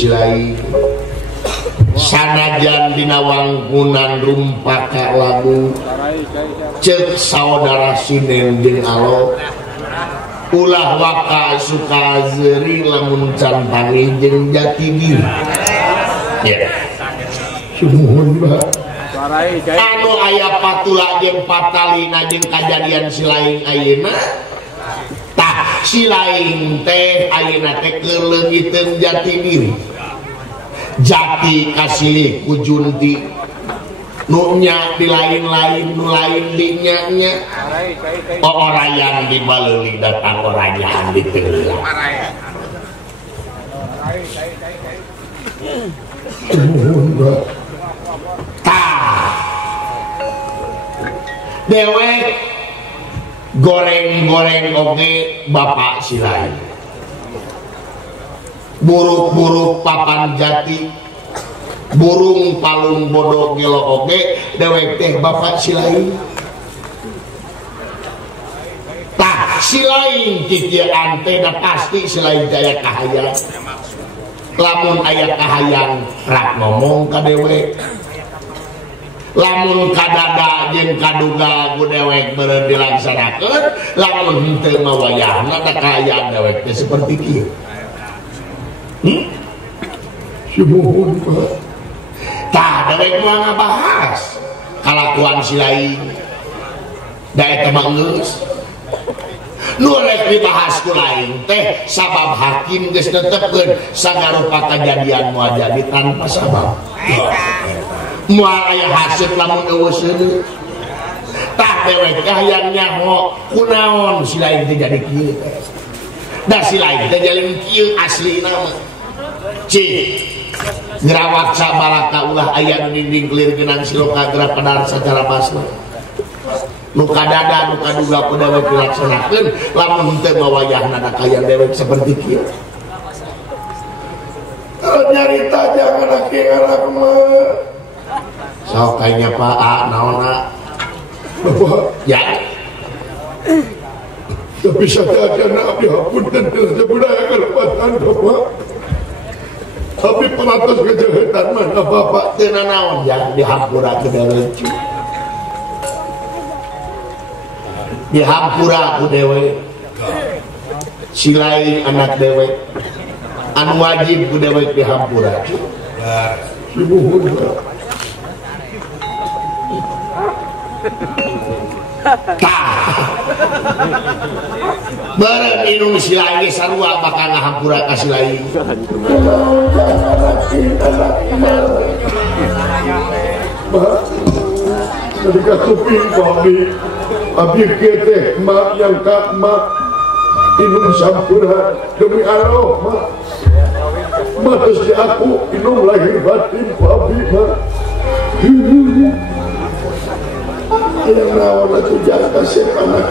Silai sanajan dina wangkunan rumpaka lagu cek saudara sinen jeung alo ulah waka suka zeri lamun can pangi jeung jati diri ya sumuhun ba anu aya patula jeung patalina jeung kajadian silaing ayeuna tah silaing teh ayeuna teh keleungiteun jati diri jati kasih kujunti nunya di lain-lain nu lain di nya orayan di baleli datang orayan di teulah tah dewek goreng-goreng oge bapak silain buruk-buruk papan jati burung palung bodoh gelo oge dewek teh bapak silain tah silain titian teh da pasti silain daya kahayang lamun aya kahayang rak ngomong ka dewek lamun kadada jeung kaduga ku dewek beureun dilaksanakeun lamun henteu mah wayahna da kahayang dewek teh seperti kieu Syuhun Pak tak dewek mah ngabahas kalakuan silaing da eta mah geus nu rek dibahas ku lain teh sabab hakim geus netepkeun sagarupa kajadian moal jadi tanpa sabab moal aya haseup lamun eueus heudeuk tah dewek kahayang nyaho kunaon silaing teh jadi kieu da silaing teh jadi kieu aslina mah cik ngerawat sabalaka ulah aya nu dinding kelir geunang siloka gerak padar sacara basna nu kadada nu kaduga ku dewek dilaksanakeun lamun teu mawayahna da kaya dewek seperti kieu nyarita jangan anak mah sok kayaknya Pak naonna ya tapi sadaya nabi hapunten teu budaya kalepatan Bapak tapi peratus kejahatan mana bapak tena naon yang dihampura ke dewecu dihampura ku dewe silain anak dewe anu wajib ku dewe dihampura sibuhun bareng inung silain sarua bakal ngahampura ka silain ketika kuping kami abdi keteh mak yang kak mak inung sampura demi Allah mak terus di aku inung lahir batin abdi mak yang nawan itu jangan kasih anak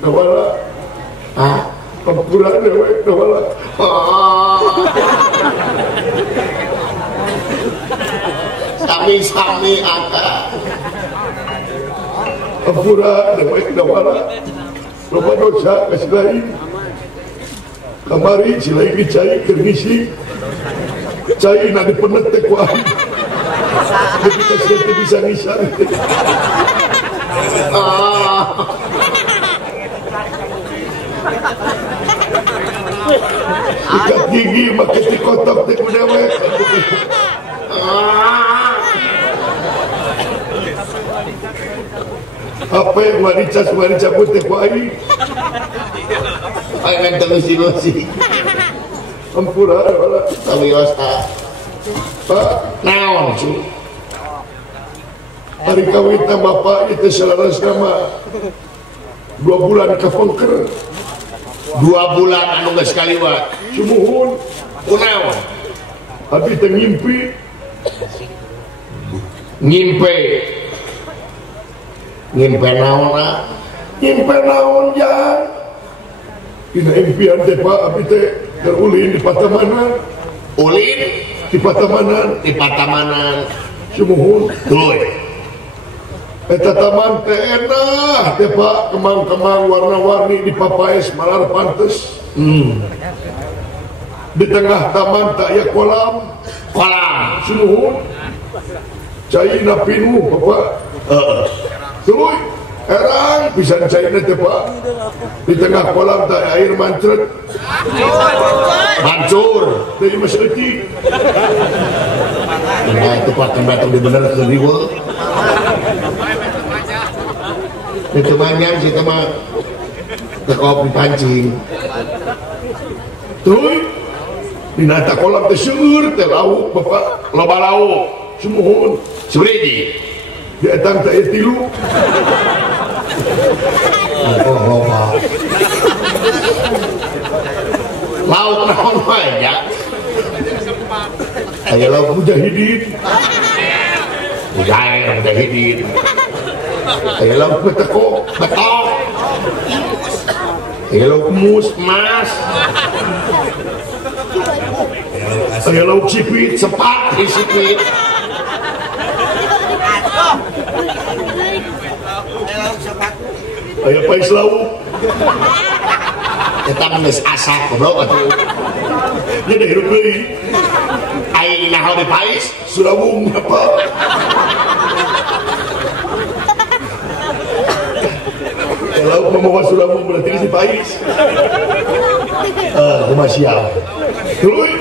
nawala pempulang dewek nawala sami-sami angka pempulang dewek nawala lupa dosa kasih lain kamari silain dicai kergisi cai nak dipenetek ku ahli ketika siapa bisa nisar Ikat gigi makin dikotok di kudewek. Apa yang wari cabut teh ku aing? Aing terus ilusi. Ampura wala tawios naon cu. Hari kawitna bapak itu selaras nama 2 bulan kepengker. 2 bulan anu geus kaliwat. Sumuhun kunaon? Abi teh ngimpi. Ngimpe naon ya? Dina impian teh Pak abi teh terulin di Patamanan. Ulin di Patamanan. Sumuhun tuluy. Eta taman teh enak teh Pak, kemang-kemang warna-warni dipapaes malar pantes. Di tengah taman tak aya kolam. Sumuhun. Caina pinuh Bapak. Tuluy erang pisan caina teh Pak. Di tengah kolam tak aya air mancret. Hancur dari maseutik. Nah itu Pak tempat dibenerkeun riweuh. Itu manyan sih mah kopi pancing. Tuluy dina eta kolam teh seueur teh lauk Bapak, loba lauk. Sumuhun sebriji di etang teh 3. Lauk naon wae ya? Aya lauk mujahidin. Mujahidin. Aya lauk betok. Aya lauk mas. Aya lauk sipit, sepat sipit. Aya pais lauk. Eta geus asak goblok atuh. Nya da hirup deui. Ai naon di pais? Surawung apa? Lauk mamawa surawung berarti si pais. Kumaha tuluy.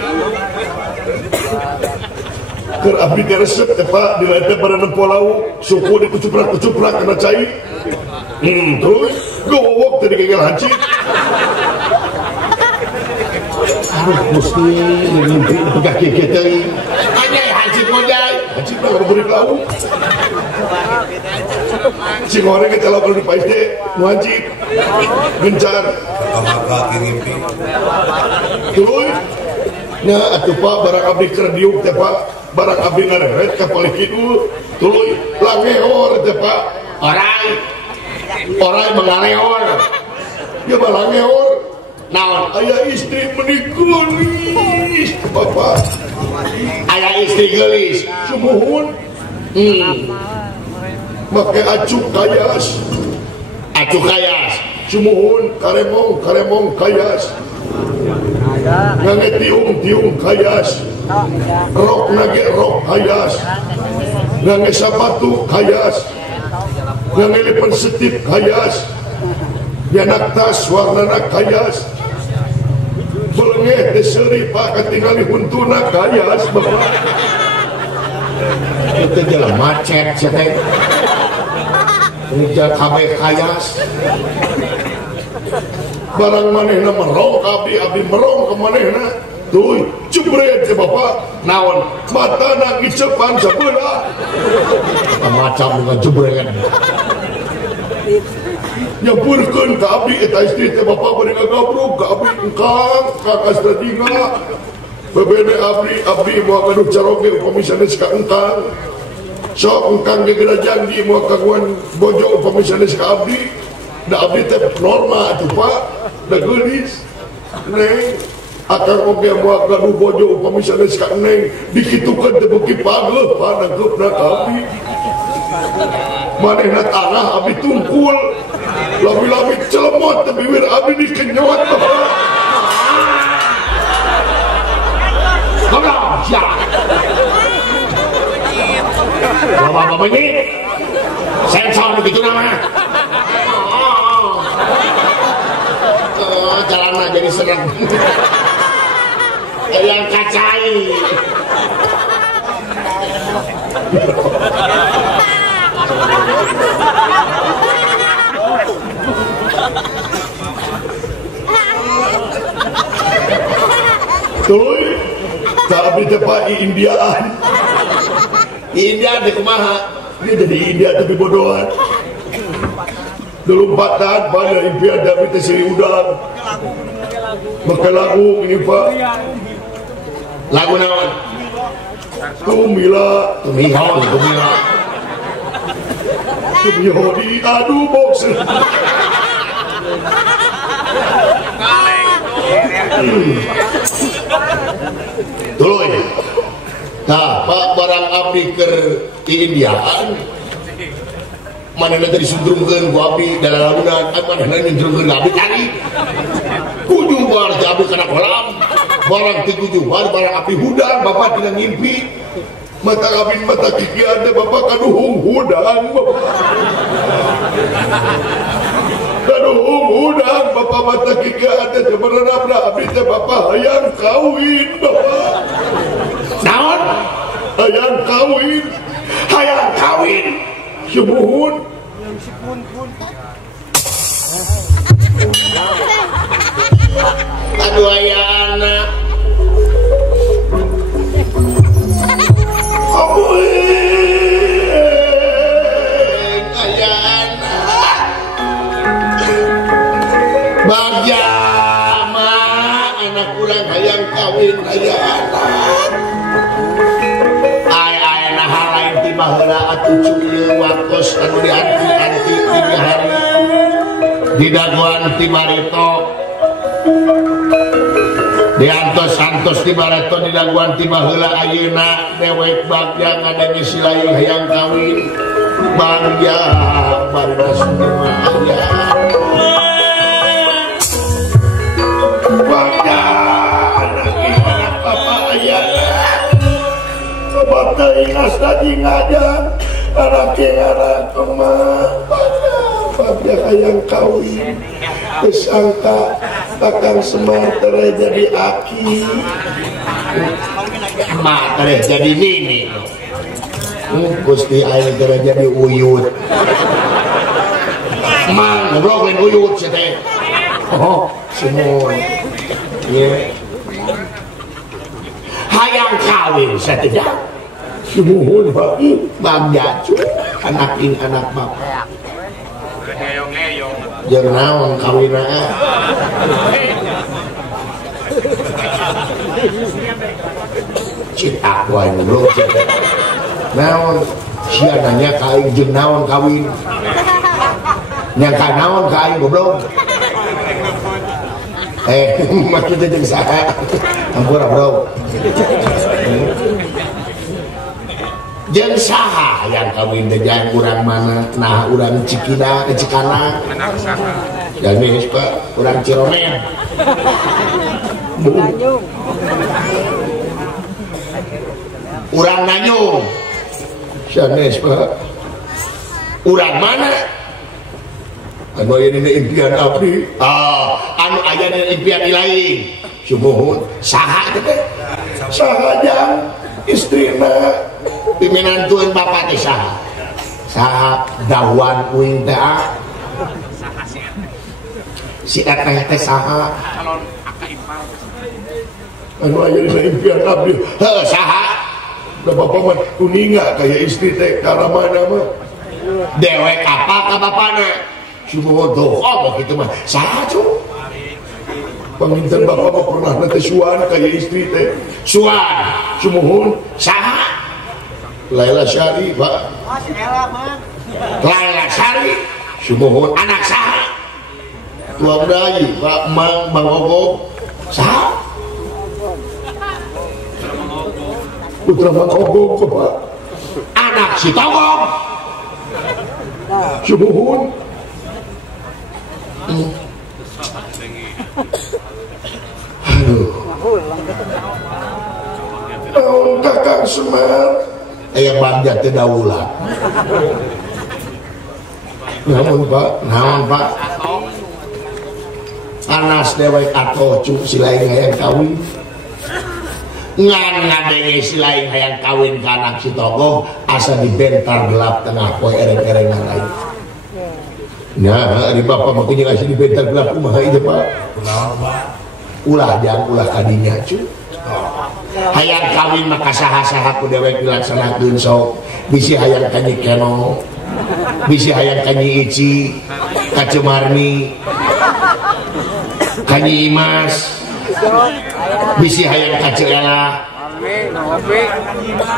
Keur abdi teh resep teh Pak, di lete pada nempo lauk, suku dikucuprak kena cai. Terus gowok tadi kegel hancit. Mesti ngimpi pegah keke teuing. Anjay hancit mah jay. Hancit mah beri lauk. Si goreng teh lauk di pais teh nu hancit. Gencar. Maka ngimpi. Terus nya atuh Pak barang abdi keur diuk teh Pak, barang abdi ngareret ka paling kidul. Tuluy langeor teh Pak. Orang mengareor. Ya balangeor. Naon? Aya istri menikulis Bapak. Aya istri gelis. Sumuhun. Make acuk kayas. Sumuhun karemong kayas. Ngange tiung kayas. Rok nage rok kayas. Ngange sapatu kayas. Ngange lipan setip kayas. Yanak tas warnana kayas. Belengeh deseri Pak katingali huntuna kayas Bapak. Itu jalan macet sia teh. Ujar kabeh kayas. Barang manehna merong abdi merong ke manehna. Tuh jebret ya Bapak. Naon matana gicepan sabeula. Macam dengan jebret. Nyampurkeun ka abdi eta istri teh Bapak bade ngagabruk ka abdi engkang ka Astradinga. Bebede abdi moal kaduh caroge upamisanes ka engkang. Sok engkang gegera janji moal kaguan bojo upamisanes ka abdi. Da abdi teh norma atuh Pak, da geulis. Neng akan oge moal kaduh bojo upamisanes ka neng dikitukeun teh beuki pageuh Pak nangkeupna ka abdi. Manehna tanah abdi tungkul. Labi-labi celemot teh bibir abdi dikenyot Bapak. Goblok sia. Bapak ini sensor begitu namanya. Jalannya jadi senang. yang kacai. Tuh, tapi tepat Indiaan. India di kemaha, dia jadi India tapi bodohan. Dulu 4 tahun pada impian tapi terseri udang. Maka lagu ini Pak. Lagu naon? Tumila. Di adu box. Tuluy. Nah, Pak barang abdi ke Indiaan. Mana tadi sundrumkeun ku abdi dalam lagunan, mana nyundrumkeun abdi cari. Kudu bar teh abdi kana kolam. Barang ti kudu barang abdi hudang bapak tina ngimpi. Mata abdi mata kiki ada bapak kaduhung hudang bapak. Kaduhung hudang bapak mata kiki ada sebenarnya abdi teh bapak hayang kawin bapak. Naon? Hayang kawin. Syubuhun. Aduh aya anak. Aya anak. Bagja mah anak urang hayang kawin aya anak. Aya hal lain ti baheula atuh cuy waktos anu dianti-anti di hari di daguan ti barito. Diantos-antos di barato di daguan ti baheula ayeuna dewek bagja ngadenge si lain hayang kawin. Bagja baras mah aya. Bagja anak papa aya. Bapak ingas tadi ngajak anak kemah Bapak hayang kawin kesangka takang semar tere jadi aki mak tere jadi nini Gusti aing tere jadi uyut mang ngobrolin uyut sih teh oh semua hayang kawin sateja Syuhun Pak Bagja anak ini anak bapak jeung naon kawinna cita wae bro naon sia nanya ka aing jeung naon kawin nyangka naon ka aing goblok maksudnya jeung saha ampura bro jeung saha yang kawin teh jang urang mana nah urang Cikina Cikana anak saha geus Pak urang Ciromen urang Nanyung sanes Pak urang mana anu aya dina impian abdi anu aya dina impian lain syubuhun saha teh saha jang istrina pimpinan tuan bapak teh saha dawan uing teh si eteh teh saha calon akak ipar anu aya dina impian abdi heuh saha da bapak mah kuninga kaya istri teh karamana mah dewek apa ka bapana syubuh tuh oh kitu mah saha cu panginten bapak mah pernah nanti suan kaya istri teh suan sumuhun saha Laila Syari Pak Laila Syari sumuhun anak saha tuang dayi Pak Mang Bang Ogog saha putra Mang Ogog Pak anak si Togog sumuhun aduh naon Kakang Semar aya Bagja teh daulat namun Pak Anas dewek atau cuk si lain hayang kawin ngan ngadenge si lain hayang kawin ka anak si Togong asa dibentar gelap tengah poe ereng-erengan lain. Nah, di bapak makunya ngasih dibentar gelap kumaha ieu Pak? Ulah jangan ulah kadinya cuy. Hayang kawin maka saha-saha ku dewek dilaksanakeun sok. Bisi hayang kanyi Keno, bisi hayang kanyi Ici, ka Cemarni, kanyi Imas, bisi hayang ka Ceela,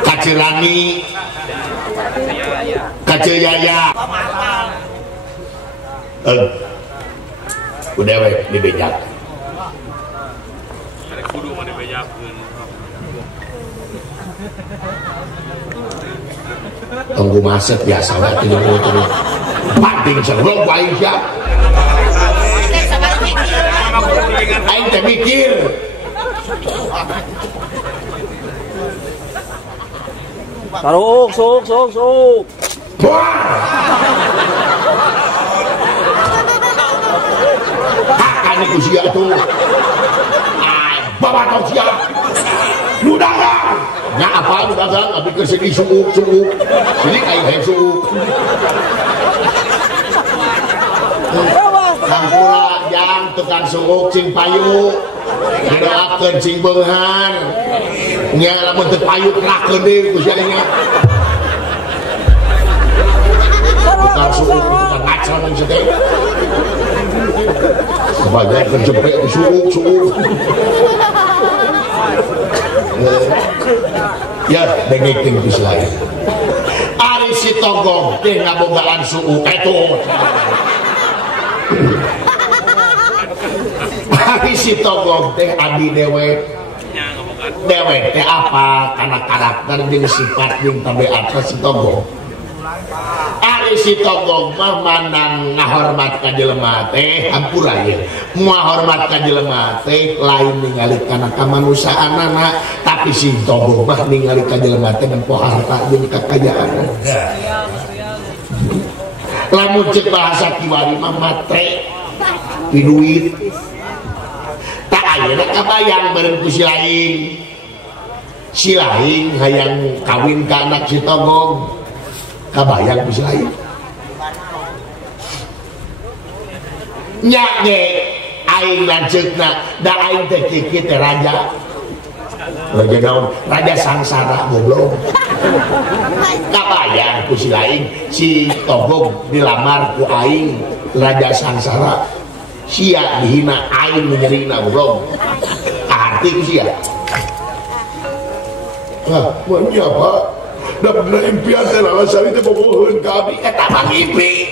ka Cerani, ka Yaya. Ku dewek dibejak. Kudu mah dibejakeun. Tunggu maset biasa lah tinggal terus pating sebelum ku Aisyah aing teh mikir Saruk, sok. Kakak ini usia tuh bapak tau siap lu dagang nya apa lu dagang tapi kesini suuk sini kayak suuk kampura jam tukang suuk cing payu ngerakeun cing beungan nya lamun teu payu kerakeun deui ku sia nya tukang suuk tukang ngacel mung sedek sebagai kejepit suuk ya dengekeun geus lain ari si Togong teh ngabogaan suuk eto ari si Togong teh abdi dewek teh apa karena karakter jeung sifat jeung tabiat si Togong. Ari si Togong mah mandang ngahormat ka jelema teh hampura ye. Moal hormat ka jelema teh lain ningali kana kamanusiaanana, tapi si Togong mah ningali ka jelema teh nempo harta jeung kakayaan. Lamun ceuk bahasa kiwari mah matre di duit. Tak ayeuna kabayang bareng ku si lain. Si lain hayang kawin ka anak si Togong. Kabayang bisa lain nyak ge aing lanceukna da aing teh kiki teh raja naon raja sangsara goblok kabayang ku si lain si Togong dilamar ku aing raja sangsara sia dihina aing menyerina goblok arti ku sia manya Pak dan benar impian teh alasan itu boboheun ka abdi eta mah ngimpi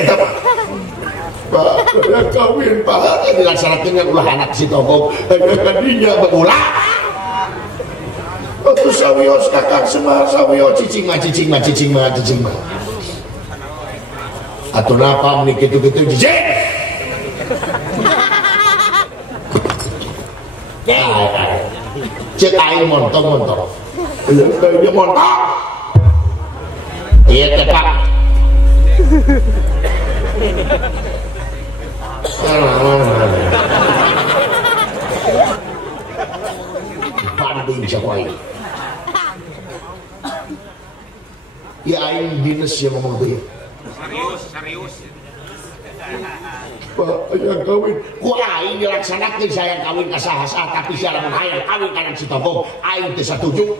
eta mah Pak kawin Pak dilaksanakeun ulah anak si Togong kadinya berulah atuh sawios kakak semar sawios cicing mah atuh napa meni kitu-kitu jijik cek aing montong iya montong iya teh Pak banding cakwai ya aing dinas yang ngomong tuh serius Pak, ayang kawin ku aing dilaksanakeun sayang kawin ka saha-saha tapi sia lamun hayang kawin kana si Togong aing teu satuju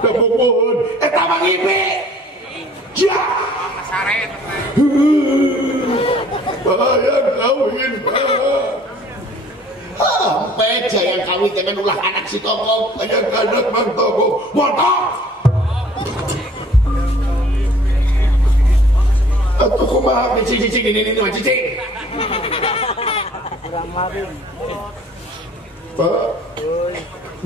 da bobohon eta mah ngimpi ja saret hayang kawin sampai jayang kawin dengan ulah anak si Togong hayang anak Mang Togong montok atuh kumaha cicing ini mah cicing kurang larin Pak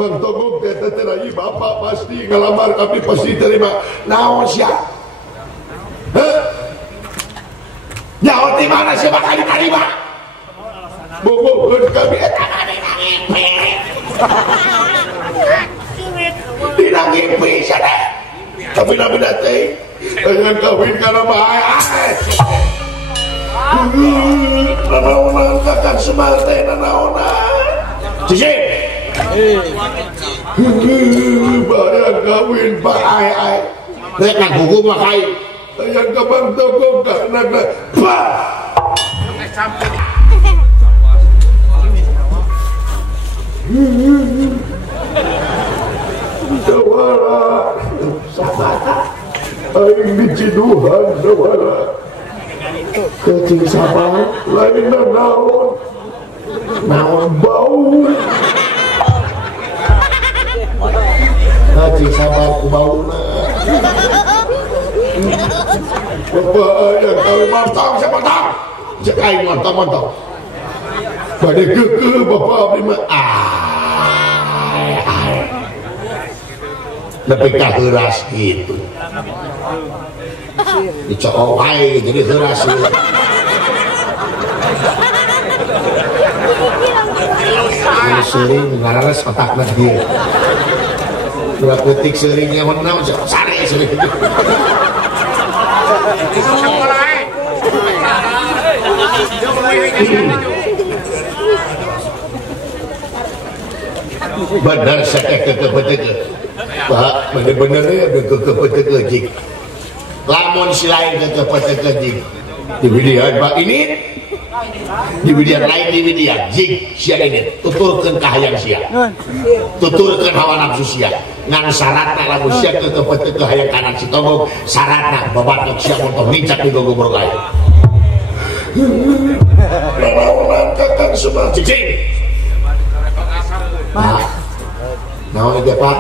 Mang Togong teh terakhir bapak pasti ngelamar tapi pasti terima naon sia nyawa di mana sih bakal diterima boboheun kami eta dina ngimpi sana tapi nabi teh dengan kawin karena bahaya nanaonan kakak semar teh nanaonan Cici. Bayang kawin Pak Ai. Rek ngagugu makai. Yang kabang toko karena Pak. Dawara aing diciduhan dawara kecing sabar lain naon bau kecing sabar ku bauna bapak yang kami mantap siapa tahu cek aing mantap pada keke bapak abdi mah lebih keras gitu dicokok wae jadi keras ini sering ngaras otaknya dia dua ketik seringnya menang sari sering benar saya keke-keke Pak, bener-benernya ada keke-keke jik lamun si lain keke-keke jik di video Pak ini di video lain di video jik siang ini tuturkan kahayang siang tuturkan hawa nafsu siang ngan syaratnya lagu siang keke-keke hayang kanan si tonggong syaratnya babat siang untuk mincak di gogo berlai lawan kakak semua cicing Pak naon aja Pak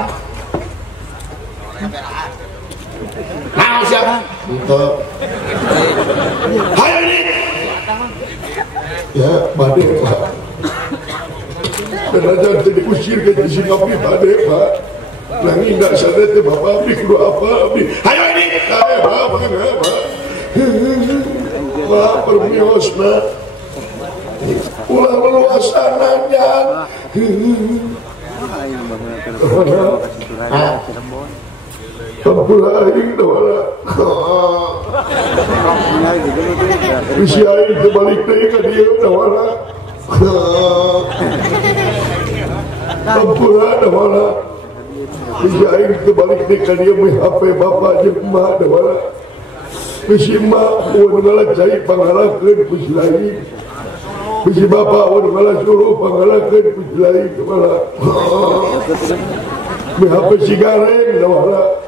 nah siapa? Untuk hayo ini ya badai Pak dan aja jadi usir ke Singapura badai Pak lagi tidak sadar itu Bapak abdi kudu apa abdi hayo ini hayo Pak Pak permios Pak ulah luasananya Ampulaing dawala. Bisi aing terbalik deui ka dieu dawala. Ampula dawala. Bisi aing terbalik deui ka dieu meh HP bapa jeung emak dawala. Bisi emak ueun ngalah cai pangalakeun bisi lain. Bisi bapa ueun ngalah suruh pangalakeun bisi lain dawala. Meh HP sigareng dawala.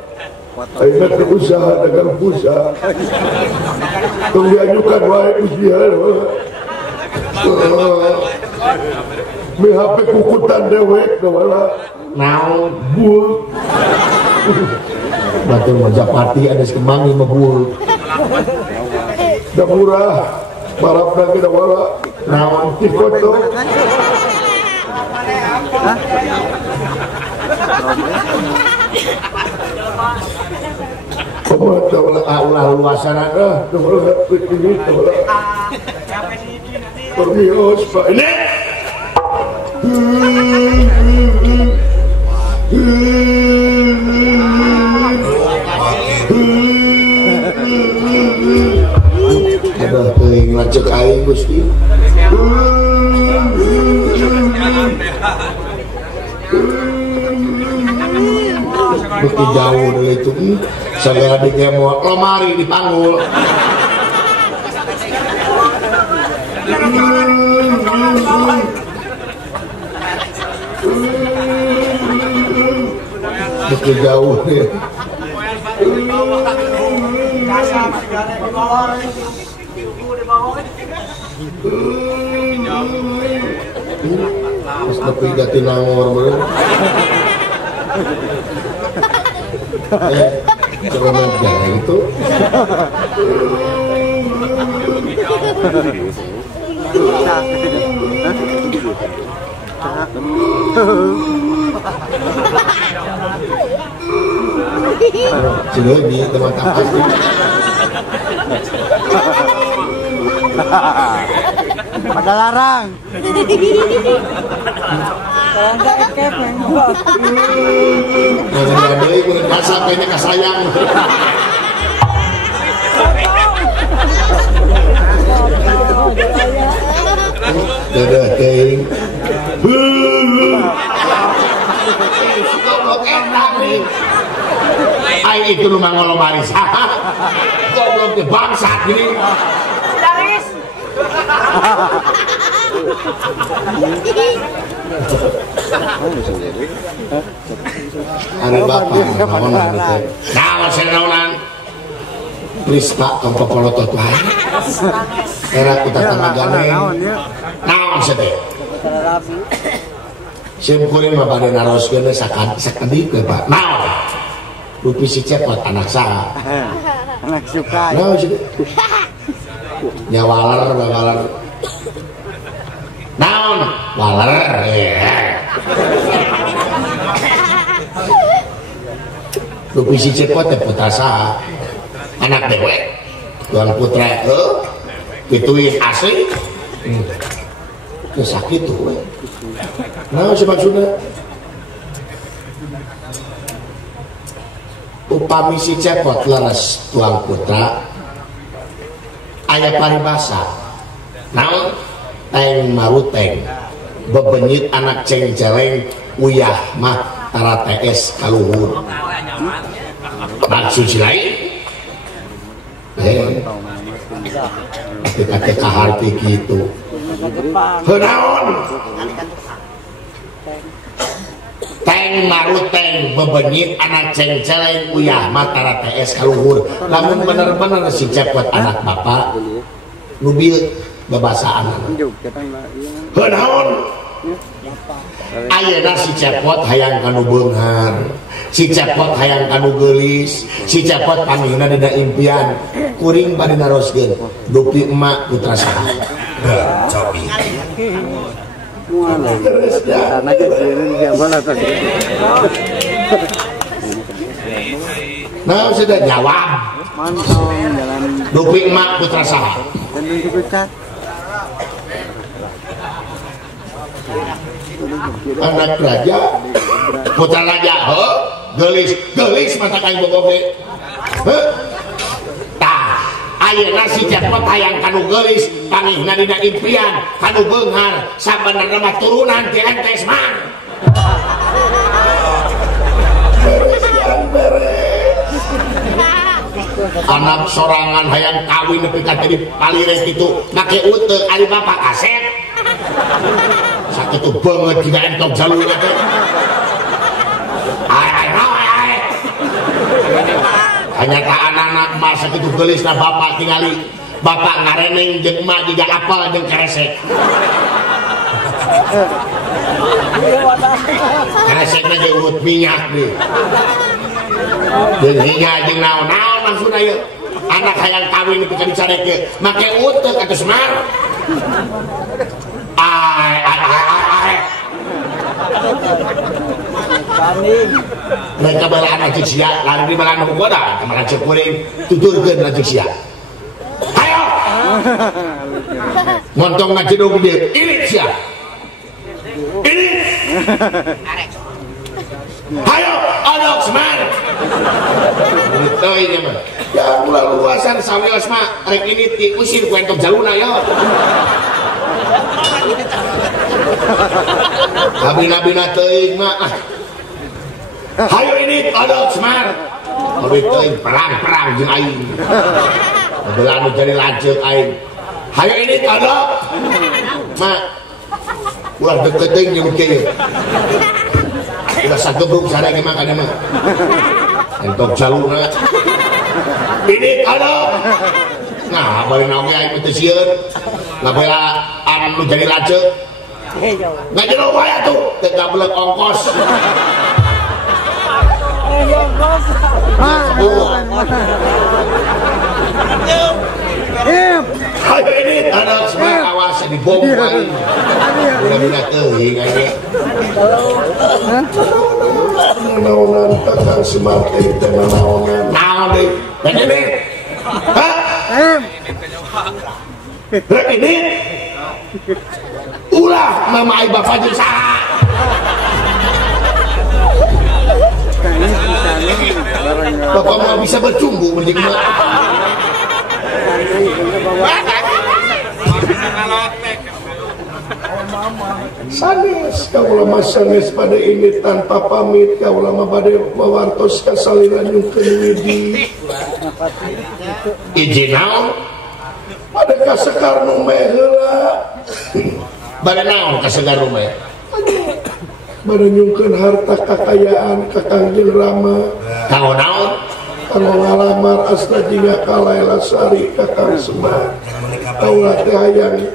Aina berusaha dengan busa tong diajukan wae ujian me HP kukutan dewek dawala naon bul batur Majapahit ada sekemangi mah bul da murah barapna ge dawala naon ti foto ulah luasan ini permios Pak ini ada teuing lacek aing Gusti beki jauh dari itu segala dikemo lemari dipanggul beki jauh nih pas nepi Jatinangor bener Ceroman jalan itu Cileni teman tapas pada larang kalau enggak ekep jangan beli kulit basah kayaknya kasayang dadah ting lain itu lu mangolomaris. Goblok teh bangsat gini. Daris. Ada bapak, nah saya naonan, please pak, kamu polotot lah. Era kita tengah gandeng, naon sete. Simkulin mah pada naroskeun sakadikeun pak, naon. Rupi si cepot anak saya. Anak suka. Naon sih? Nyawaler, bawaler. Naon, waler. Rupi si cepot teh putra saha? Anak dewek. Tuan putra gituin asli. Sakit tuh. Naon sih maksudnya? Upami si cepot leres tuang putra aya paribasa naon teng maruteng bebenyit anak cengceleng uyah mah tara TS kaluhur maksud si lain ketika kaharti gitu naon teng maruteng bebenyit anak cengceleng uyah mata TS kaluhur lamun bener-bener si cepot anak bapak nubil babasaan naon ayeuna si cepot hayang kanu beunghar si cepot hayang kanu geulis si cepot panggihna dina impian kuring bade naroskeun dupi emak putra saha cobi nah sudah jawab dupi emak putra saha anak raja putra raja gelis mata kain bogoge ayeuna si cepot hayang kanu geulis panggihna dina impian kanu beunghar sabenerna mah turunan ti entes mah anak sorangan hayang kawin nepi ka jadi palire kitu make uteuk ari bapak kaset sakitu banget dina entok jalurna teh hanya anak-anak masa gitu gelis na bapak tinggali bapak ngareneng jeung emak juga apel jeung keresek keresekna ge urut minyak deh jeung hinga jeung naon-naon maksudna ieu anak hayang kawin nepi ka dicarekeun make uteuk atuh semar mereka bala anak sia lalu di bala anak goda kamar cek kuring tuturkeun anak sia ayo ngontong ngajedog dia ini sia ini ayo anak semar itu ini mah ya mulai luasan sawios mah rek ini diusir ku entok jaluna yo abina-bina teuing mah hayo ini kodok semar tapi teuing perang-perang jeung aing belah anu jadi lanceuk aing hayo ini kodok mah ulah deket teuing jeung kieu ulah sagebruk sareng mah kana mah entok jalurna ini kodok nah bari naon ge aing teh sieun ngabela anu jadi lanceuk nggak jero wae tuh teh gablek ongkos ayo ini anak semua awas dibom paling udah teuing aja naonan kakang semar teh naonan naon deui ini rek ini ulah mama ai bapak jeung saha bapak mau bisa bercumbu mending mah sanes kaulah sanes pada ini tanpa pamit kaulah pada wawartos kasaliran nyungkeun widi izin naon pada kasekar nu meh heula pada naon kasekar nu meh pada nyungkeun harta kekayaan kakang jeung Rama kanggo naon kanggo ngalamar asna jingga Kalaila Sari kakang Semar kaulah teh hayang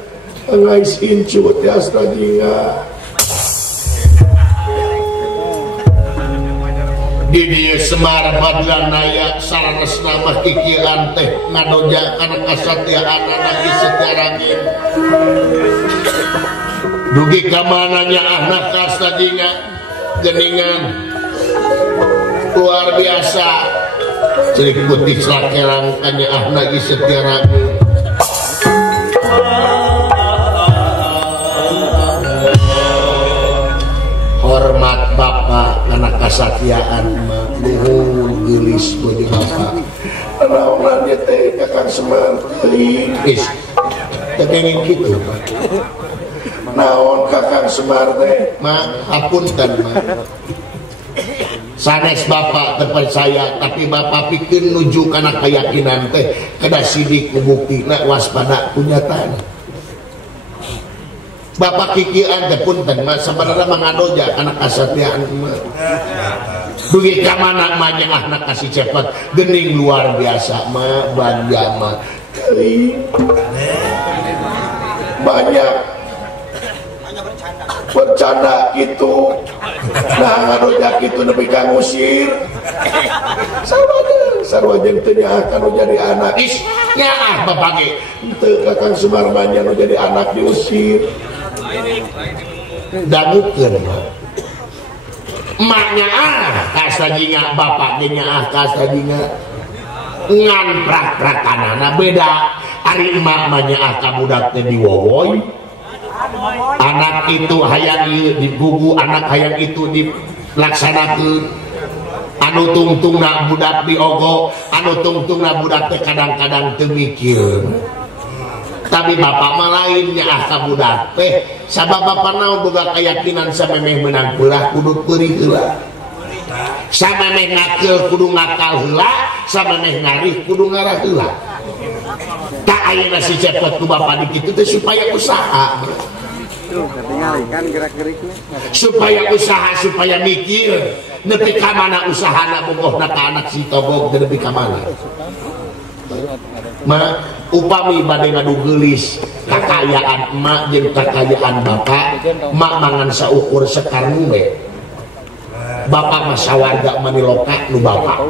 ngais incut ya asna jingga di dieu Semar Badranaya saranesna mah kikieuan teh ngadoja kana kasatiaan lagi sejarangin dugi ka mana nya anak asna jingga geuningan luar biasa cerik putih sakelang kanya ahna lagi sejarangin hormat Bapak karena kesatiaan luhur gelis bagi Bapak naonannya teh kakang Semar is kepengen gitu naon kakang Semar teh hapunten sanes Bapak terpercaya tapi Bapak pikir nuju karena keyakinan teh kada sidik buktina waspada kunyataan Bapak kikian teh punten mah sabarana mangadoja kana kasatiaan mah dugi ka mana mah nyengahna kasih cepet geuning luar biasa mah bangga mah banyak bercanda gitu nah ngadoja gitu nepi ka ngusir sarwaja teu nyaah kanu jadi anak is nyaah Bapak ge teu kakang Semar mah nya nu jadi anak diusir dangukeun emaknya kasajinga Bapak ge nyaah kasajinga ngan prak-prakanana beda ari emak mah nyaah ka budak teh diwowoy anak itu hayang digugu anak hayang itu dilaksanakeun anu tungtungna budak diogo anu tungtungna budak teh kadang-kadang teu mikir tapi Bapak mah lain nyaah ka budak teh sabab Bapak naon boga keyakinan samemeh meunang peulah kudu peuri heula samemeh ngakil kudu ngakal heula samemeh ngarih kudu ngarah heula tak ayeuna si cepet ku Bapak dikitu teh supaya usaha supaya usaha supaya mikir nepi ka mana usahana bogohna ka anak si togog nepi ka mana ma upami bade ngadu geulis kakayaan emak jeung kakayaan Bapak emak mangan saukur sekar we Bapak mah sawarga maniloka nu Bapak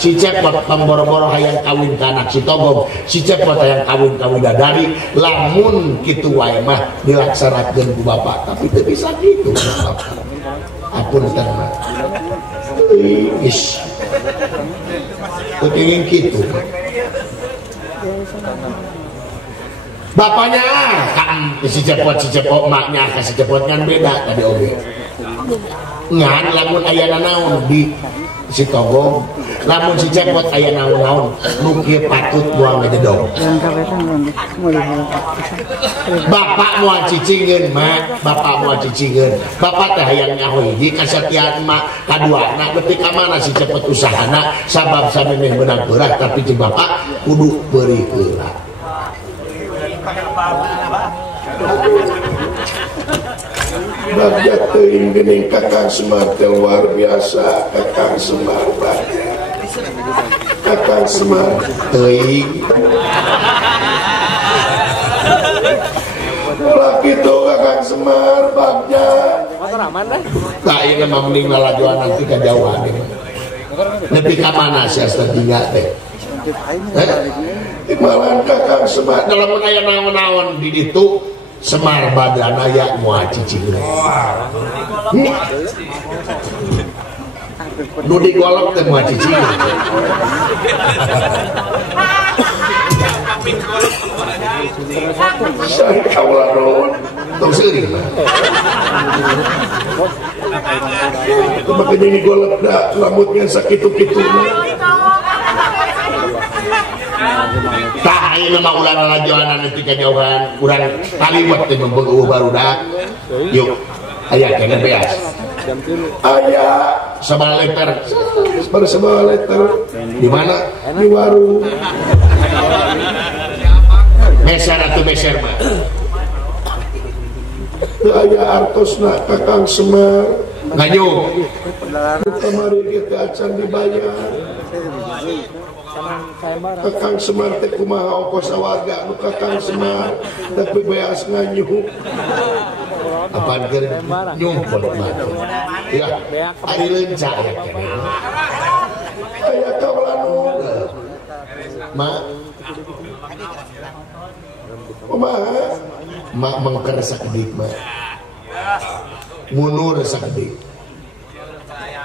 si cepot pamboro-boro hayang kawin ka anak si togog si cepot hayang kawin ka widadari lamun kitu wae mah dilaksanakeun ku Bapak tapi teu bisa kitu Bapak apunten mah is kepingin gitu bapaknya kan si cepot emaknya si cepot kan beda tadi oge ngan lamun aya naon di si togong lamun si cepot aya naon-naon nu kieu patut buang ngededong bapak moal cicingkeun mak bapak moal cicingkeun bapak teh hayang nyaho hiji kasatian mak kaduana nepi ka mana si cepot usahana sabab samemeh meunang beurah tapi jeung bapak kudu beuri heula bagja teuing geuning kakang Semar teh luar biasa kakang Semar bagja kakang Semar teuing lah kitu kakang Semar bagja motor aman dah tah ieu mah mending ngalajuan nanti kajauhan nepi ka mana sia satinga teh malahan kakang Semar dalam aya naon-naon di ditu Semar Badranaya moal cicing nu digolok teh moal cicing saya kaulah nuhun tong seuring makanya digolok da rambutnya sakitu-kitu tah aing mah ulah lalajoan nanti kejauhan urang taliwat teh membeueuh barudak yuk aya kene beas aya sabaraha liter di mana di warung meser atuh meser mah teu aya artosna Kakang Semar nganyung kamari dia teh acan dibayar Kakang Semar teh kumaha ongkos warga nu Kakang Semar tapi beas nganyuh apaan keur nyumpul mah ya ari leunca ya kene aya kaulanu mak kumaha mak mangker sakedik mah munur sakedik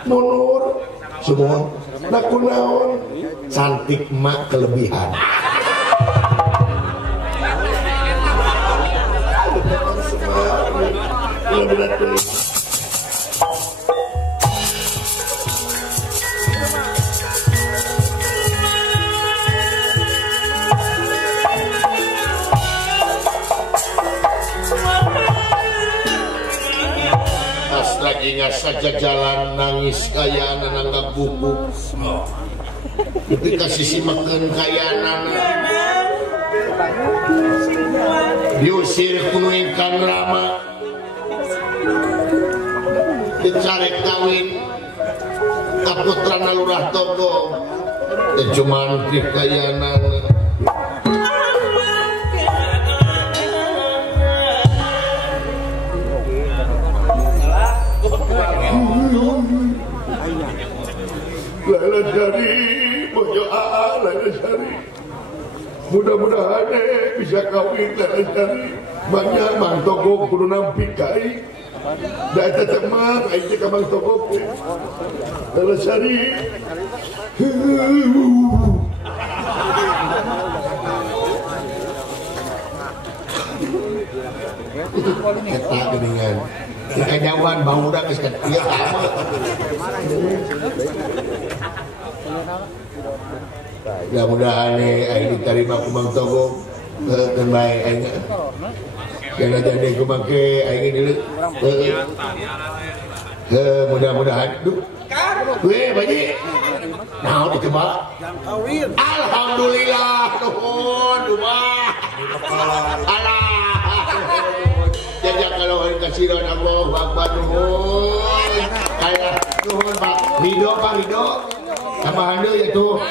munur sumuhun nah kunaon cantik mak kelebihan ingat saja jalan nangis kaya nanggap buku ketika sisi makan kaya diusir kunuin Kang Rama dicari kawin kaputra Lurah Togo dan cuman kaya Laila Jari bojo Laila Jari mudah-mudahan bisa kawin Laila Jari banyak Mang Togo kudu nampi kai da eta teh mah aing teh ka Mang Togo Laila Jari eta geuningan kejauhan bang udah geus ka ieu mudah-mudahan aing diterima ku Mang Togo dan bae aing jangan jadi ku make aing deuleu mudah-mudahan duh we baji naon itu Mbak alhamdulillah nuhun umah alah jajak kalau kasihan Allahu Akbar nuhun kayak nuhun Pak Ridho tambahan deui ya tuh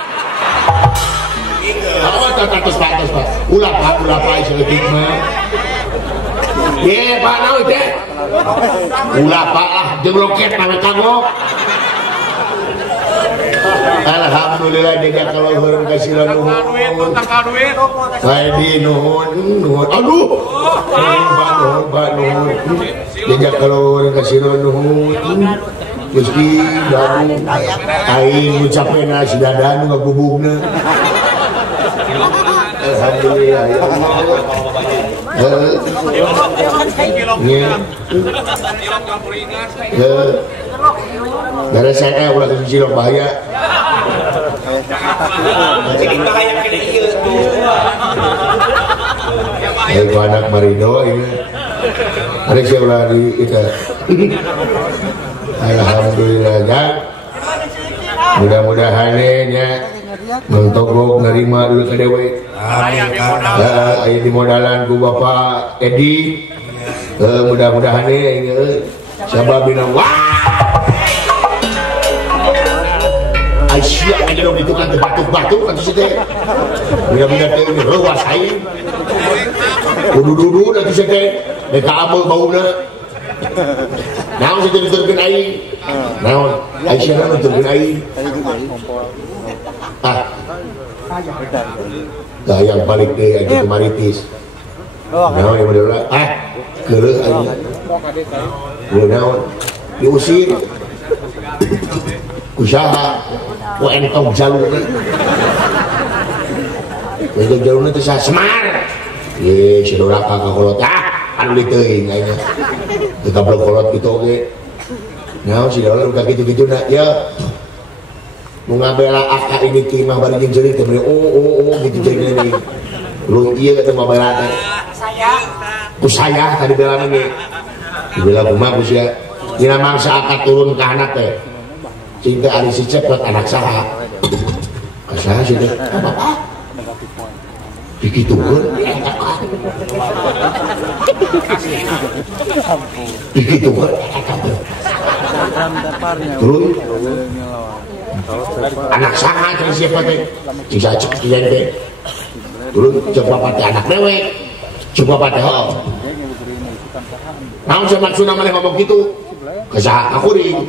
oh tatus Pak ulah Pak seutik mah ye Pak naon teh ulah Pak lah jeung loket mah kagok alhamdulillah dia kalau heureun kasihan nuhun bae di nuhun aduh Pak nuhun dia kalau heureun kasihan nuhun Gusti dagu aing ngucapena si dadan ngagubugna alhamdulillah ya gara saya ulah ke cilok bahaya jadi bahaya kene ieu ayo anak Marido ini ada saya ulah di kita alhamdulillah ya mudah-mudahan nya Mang Togo nerima dulu ke dewe ayo di modalan ku Bapak Edi mudah-mudahan sababina wah Aisyah aja dong ditukang ke batuk-batuk kan sih teh mudah-mudahan teh ini rewas aing dudu-dudu dan sih teh mereka amel bauna naon sih diturkeun aing naon Aisyah naon diturkeun aing yang balik deh aja ke Maritis naon yang model geuleuh aing naon diusir usaha ku entong jalurna itu jalurna teh Semar ye sidoraka ka kolot anu diteuing aing teu gablok kolot kitu oge naon si daulna udah gitu-gituna ya mau ngabela akak ini timah bari jeung jeuring teh oh gitu jeung ini lu iya kata mabela teh ku saya tadi bela lagi dibela kumaha ku sia dina mangsa akad turun ke anak teh cinta ari si cepet anak saha kasaha sih teh bapak dikitukeun dikitukeun terus anak saha terus siapa teh bisa cek teh dulu coba pada anak dewe coba pada ho namun saya maksudnya mana ngomong gitu kesah akuring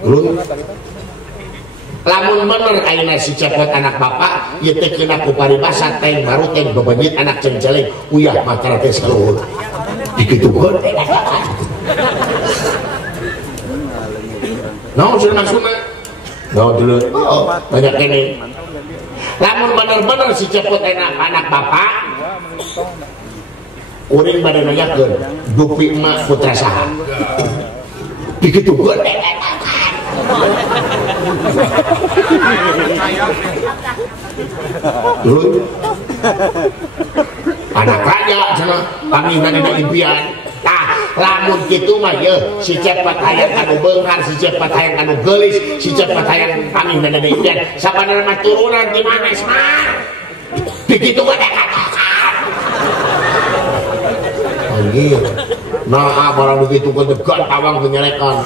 dulu lamun bener ayeuna si cepet anak bapak ieu teh kena ku paribasa teng baru teng bebenit anak cengceleng uyah matra teh saluhur dikitukeun naon sudah maksudna naon dulu banyak kene lamun bener-bener si cepet anak bapak uring bade nanyakeun dupi emak putra saha dikitukeun dulu anak raja sana panggilan dina impian tah lamun kitu mah ye si cepet hayang anu beungar si cepet hayang anu geulis si cepet hayang panggilan dina impian sabanana mah turunan ti manes mah dikitu we katakan anjir nah barang begitu ke degan tawang penyelekan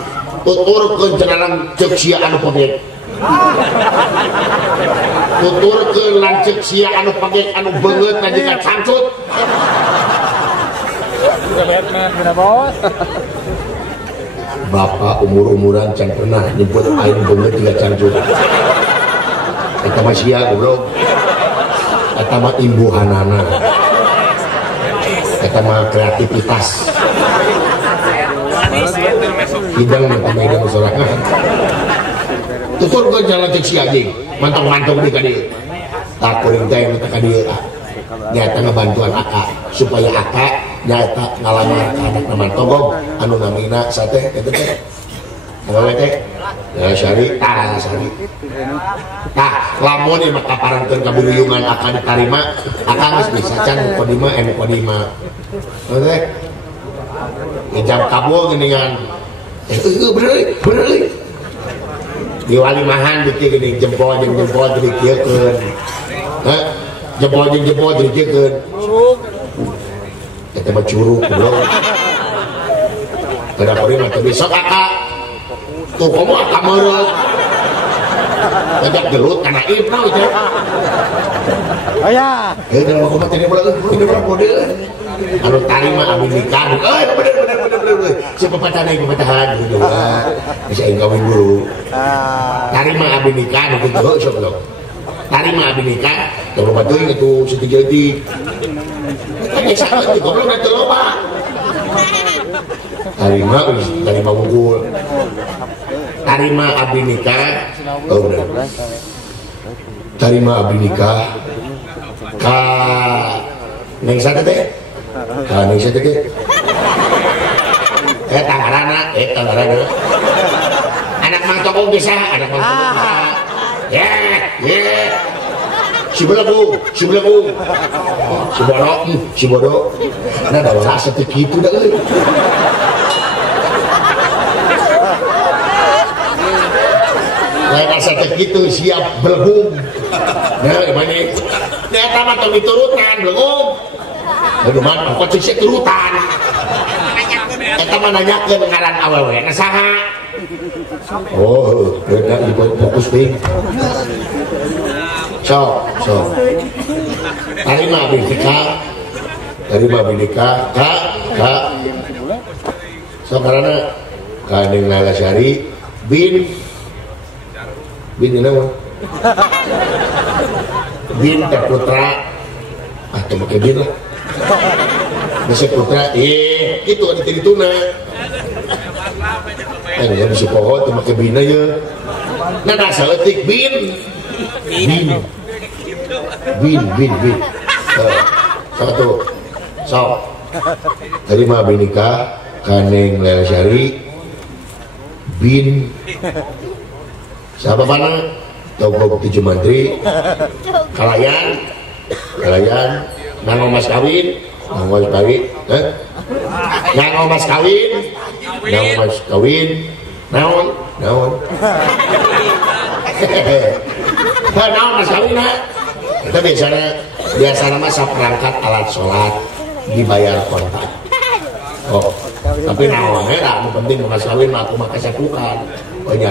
tuturkeun cenah ceuk sia anu pegek tuturkeun lanceuk sia anu pegek anu beungeut ngadika cangcut bapak umur-umuran can pernah nyebut aing beungeut juga cangcut eta mah sia goblok eta mah imbuhanana eta mah kreativitas hidang nanti hidang sorangan tutur ke jalan cek si anjing mantong-mantong di kadieu tak kuring teh minta kadieu nyata ngebantuan akak supaya akak nyata ngalamar anak nama togong anu namina sate eta teh ngawe teh ya syari tah syari tah lamun ieu mah kaparangkeun kabuluyungan akak ditarima akak geus bisa can kodima kodima teh ijab kabul geuningan bener di walimahan beuki geuning jempol jeung jempol dikiekeun jempol jeung jempol dikiekeun eta mah curug bro kada kuring mah teu bisa kakak tuh komo akak meureuh ngajak gelut kana ibnu teh aya dan mah teh ini mah kode anu tarima abdi nikah bener siapa pacaran ibu patahan gitu bisa ingkawin dulu tarima abdi nikah gitu sok lo tarima abdi nikah kalau batuin itu sejati hanya satu goblok nanti loba tarima unggul tarima abdi nikah oh bener tarima abdi nikah ka neng sate teh ka neng sate teh tangarana anak mang tokong bisa anak mang tokong bisa si belagu si bodoh nah bawa rasa gitu dah rasa gitu siap belum nah gimana dia tamat atau diturutan belum bagaimana kok sih turutan eta mah nanyakeun ngaran awewe na saha oh beda ibu fokus ting so tarima bidika ka so karena kaneng Nagasari bin naon bin terputra tuh make bin lah bisa putra gitu ada tuna yang bisa pohon tuh make bina ya nah saletik bin satu sok terima binika kaneng Nagasari bin siapa mana Togog 7 Mantri kalayan kalian nganggo mas kawin nganggo mas kawin naon mas kawin kita biasanya mah saperangkat alat sholat dibayar kontak. Oh, tapi naon lah, yang penting mas kawin aku mah kasakukan banyak.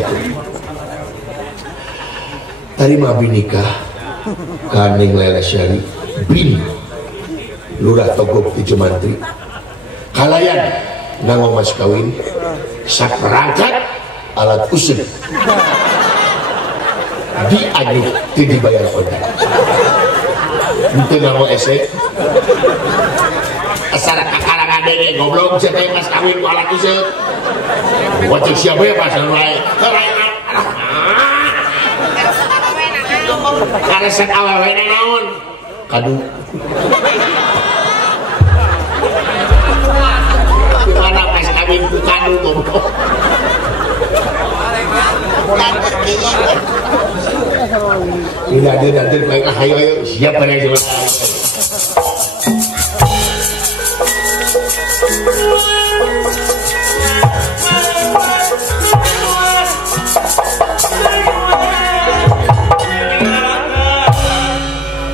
Tadi mah binikah kaning Lela Syari bin lurah Togok di Cemantri kalayan nganggo mas kawin saperangkat alat usul dianyuk ti dibayar kontak. Itu nganggo esek asal kakarangan deh goblok cetai mas kawin ku alat usul wajib siapa ya pasal lain kareset awewe naon kadu gimana mas kawin ku kadu goblok tidak ada nanti baiklah ayo siap pada jalan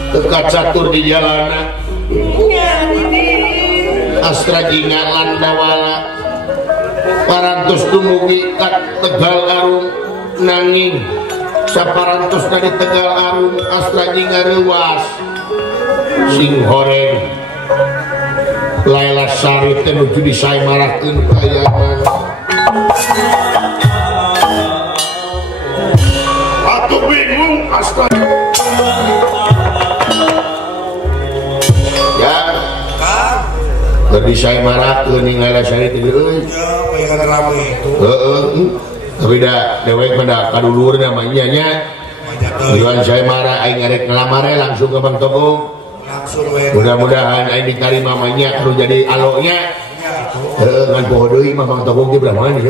tekat catur di jalanan astra jingalan dawala parantos tumugi kat Tegal Arum nanging saparantos dari Tegal Arum astra jingarewas sing horeng Laila Sari tenuju disaimarahkeun kayangan atuh bingung astra Tadi saya marah ke Laila Syari tadi pengen rame itu tapi dah dewek pada kadulur namanya tujuan saya marah aing ngarek ngelamare langsung ke Bang Togong langsung mudah-mudahan aing dikari mamanya harus jadi aloknya ngan poho deui mah Bang Togong ge berapa nih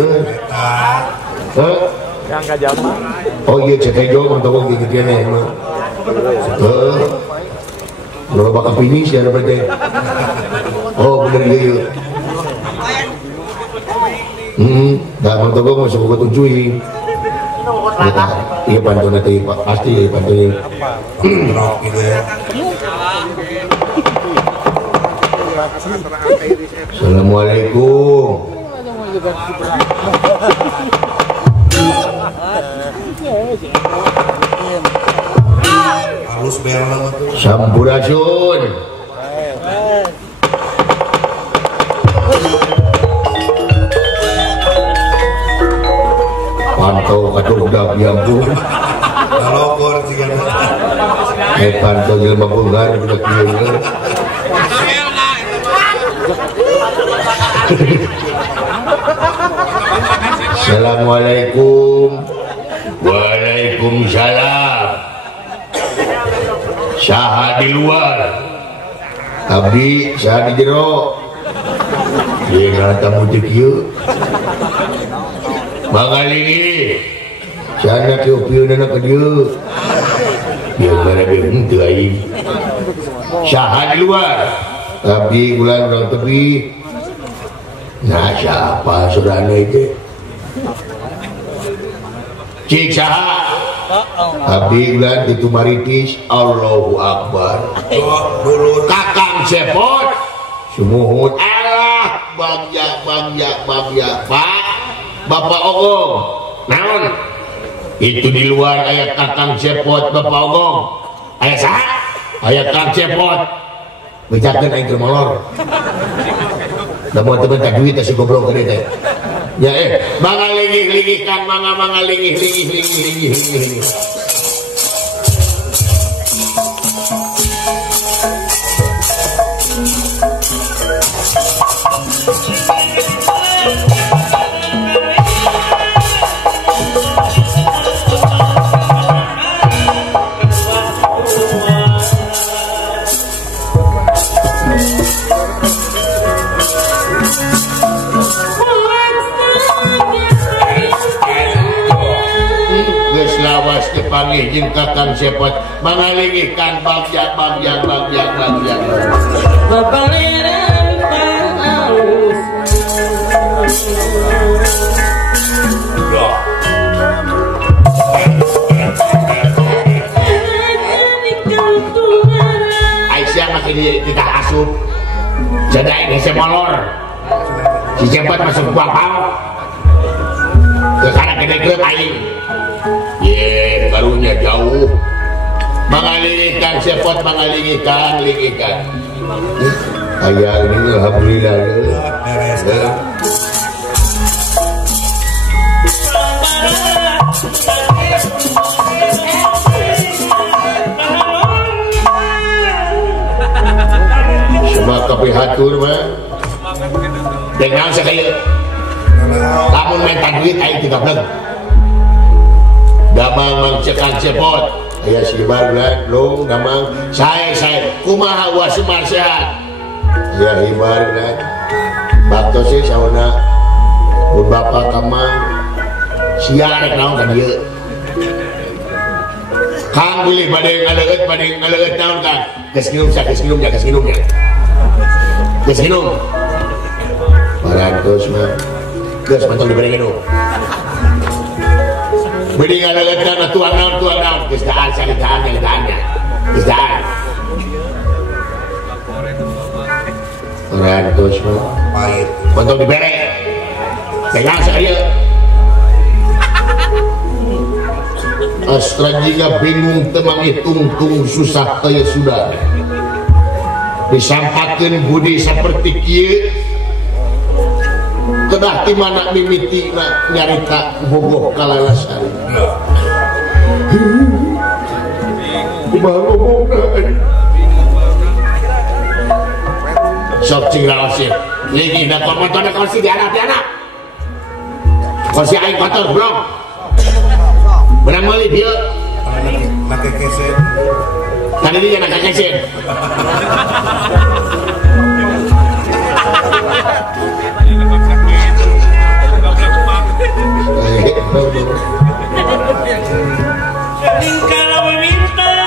yang kajama oh iya cek hejo Bang Togong ge kene mah lo bakal finish ya berarti. Oh bener gitu. Dah Bang Togong masuk ke tunjuin. Iya bantu nanti pasti bantuin. gitu ya. Assalamualaikum. Halus belang tuh. Sampurasun. Pantau kadugdag yangku. Dalogor juga. Pantau jelema bungar budak kieu. Assalamualaikum. Waalaikumsalam. Saha di luar, abdi saha di jero. Ieu tamu teh kieu. Mangalingi. Sana ke upieunna ka dieu. Ieu barabe henteu aing. Saha di luar, abdi ulang urang tepi. Nah, siapa saudara itu? Cik saha? Abdi ulan itu maritis. Allahu Akbar. Kakang Cepot sumuhun Allah bagja Pak Bapak Ogong naon itu di luar ayat Kakang Cepot Bapak Ogong ayat saha ayat Kakang Cepot bejakeun aing keur molor da moal teu bentar duit si goblok gede teh ya mangga lingih kan mangga lingih. panggih jeung Kakang Cepot mangalingihkan bagja. Bapaleran pangaus Aisyah makin kita asup jadain hese molor si Cepot masuk buang pau ke kana gede klub aing ye barunya jauh mengalihkan Cepot mengalihkan ayah ini alhamdulillah beres dah. semua kepihatur mah dengan sekali lamun minta duit aing tidak beleg damang mengcekan Cepot ayah si Barlan lo damang saya kumaha wa semar sehat ya Barlan bakto sih sauna mun bapak kamang sia rek naon kan ieu Kang boleh bade ngaleut naon kan geus nginum parantos mah geus mantong dibere nginum bade ngaleut kana tuang naon geus daan salitaannya geus daan parantos mah Pahit. mantong dibere pegang sakalieu Astra jika bingung temang tungtung susah kaya sudah disampatkan budi seperti kieu kedah di mana mimiti nyarita bogoh kalalasan kumaha ngomongna sok cing raosir lagi da komentar kursi di anak kursi aing kotor belum benang mali dia Nak keset. tadi dia nak keset kalau meminta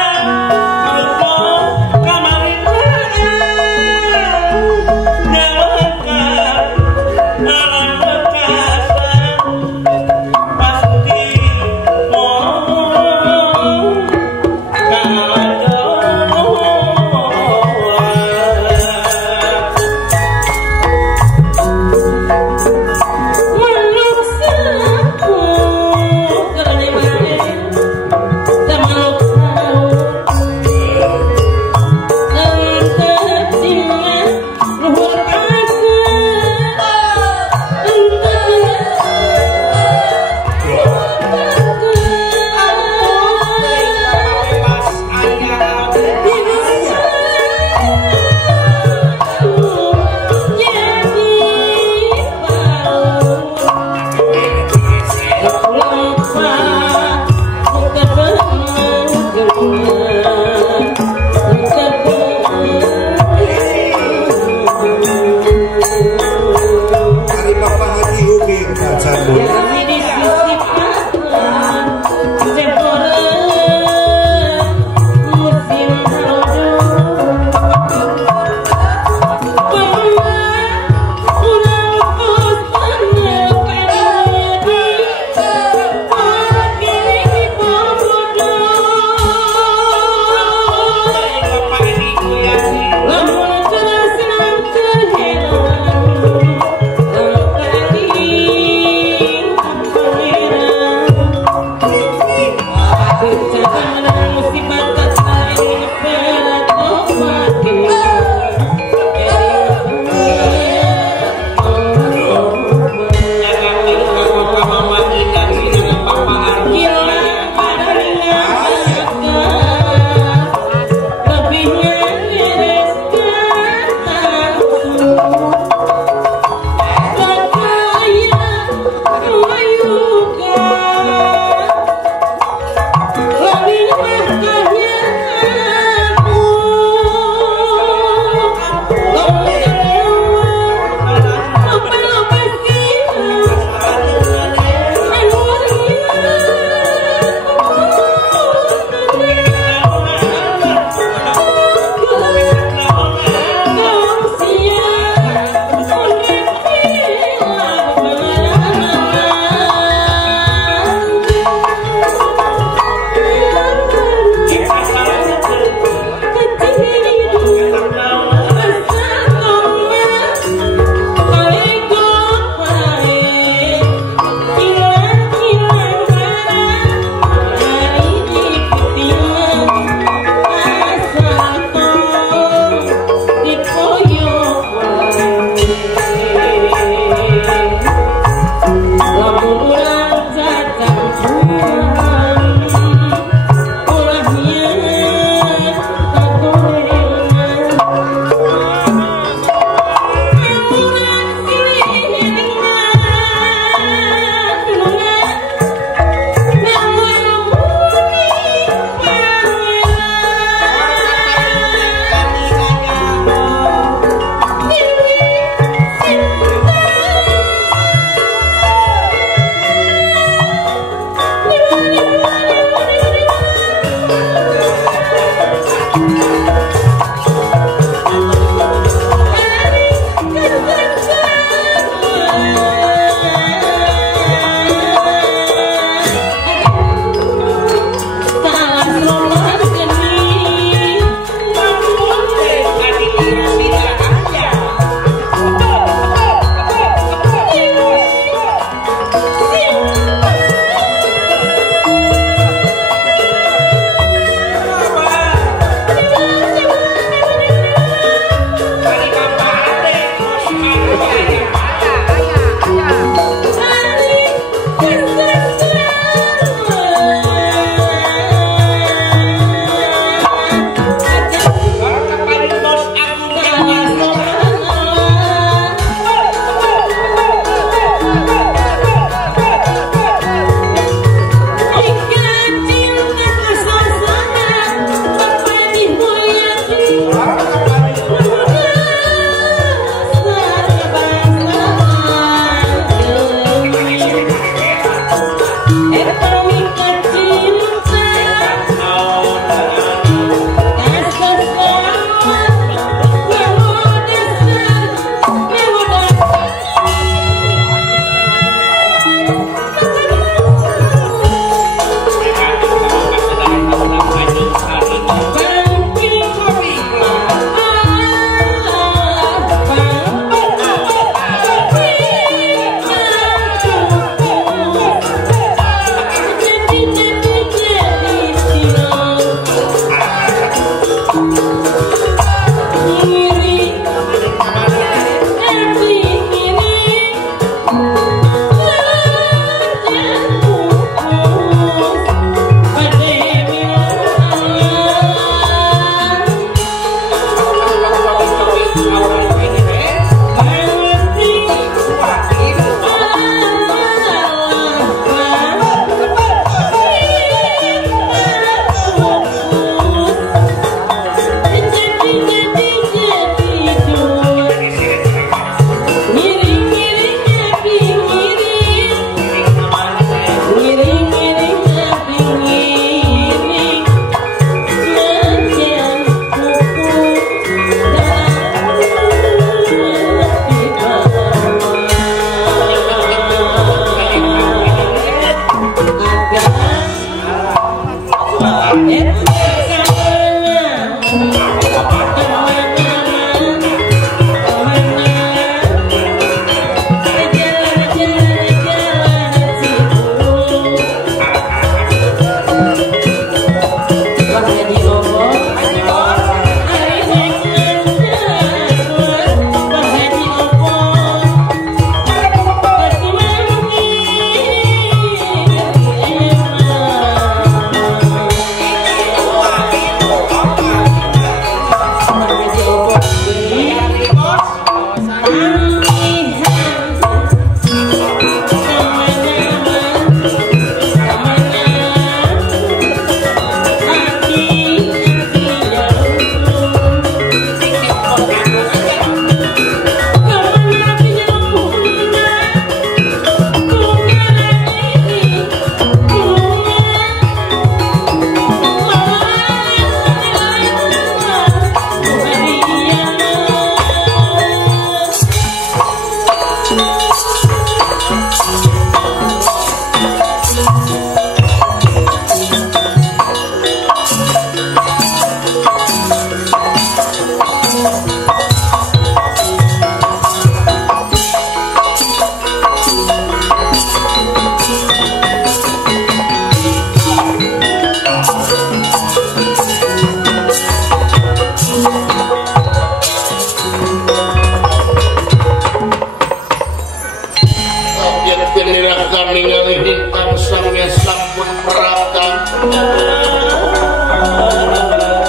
ningali ingkang sangya sampun meratang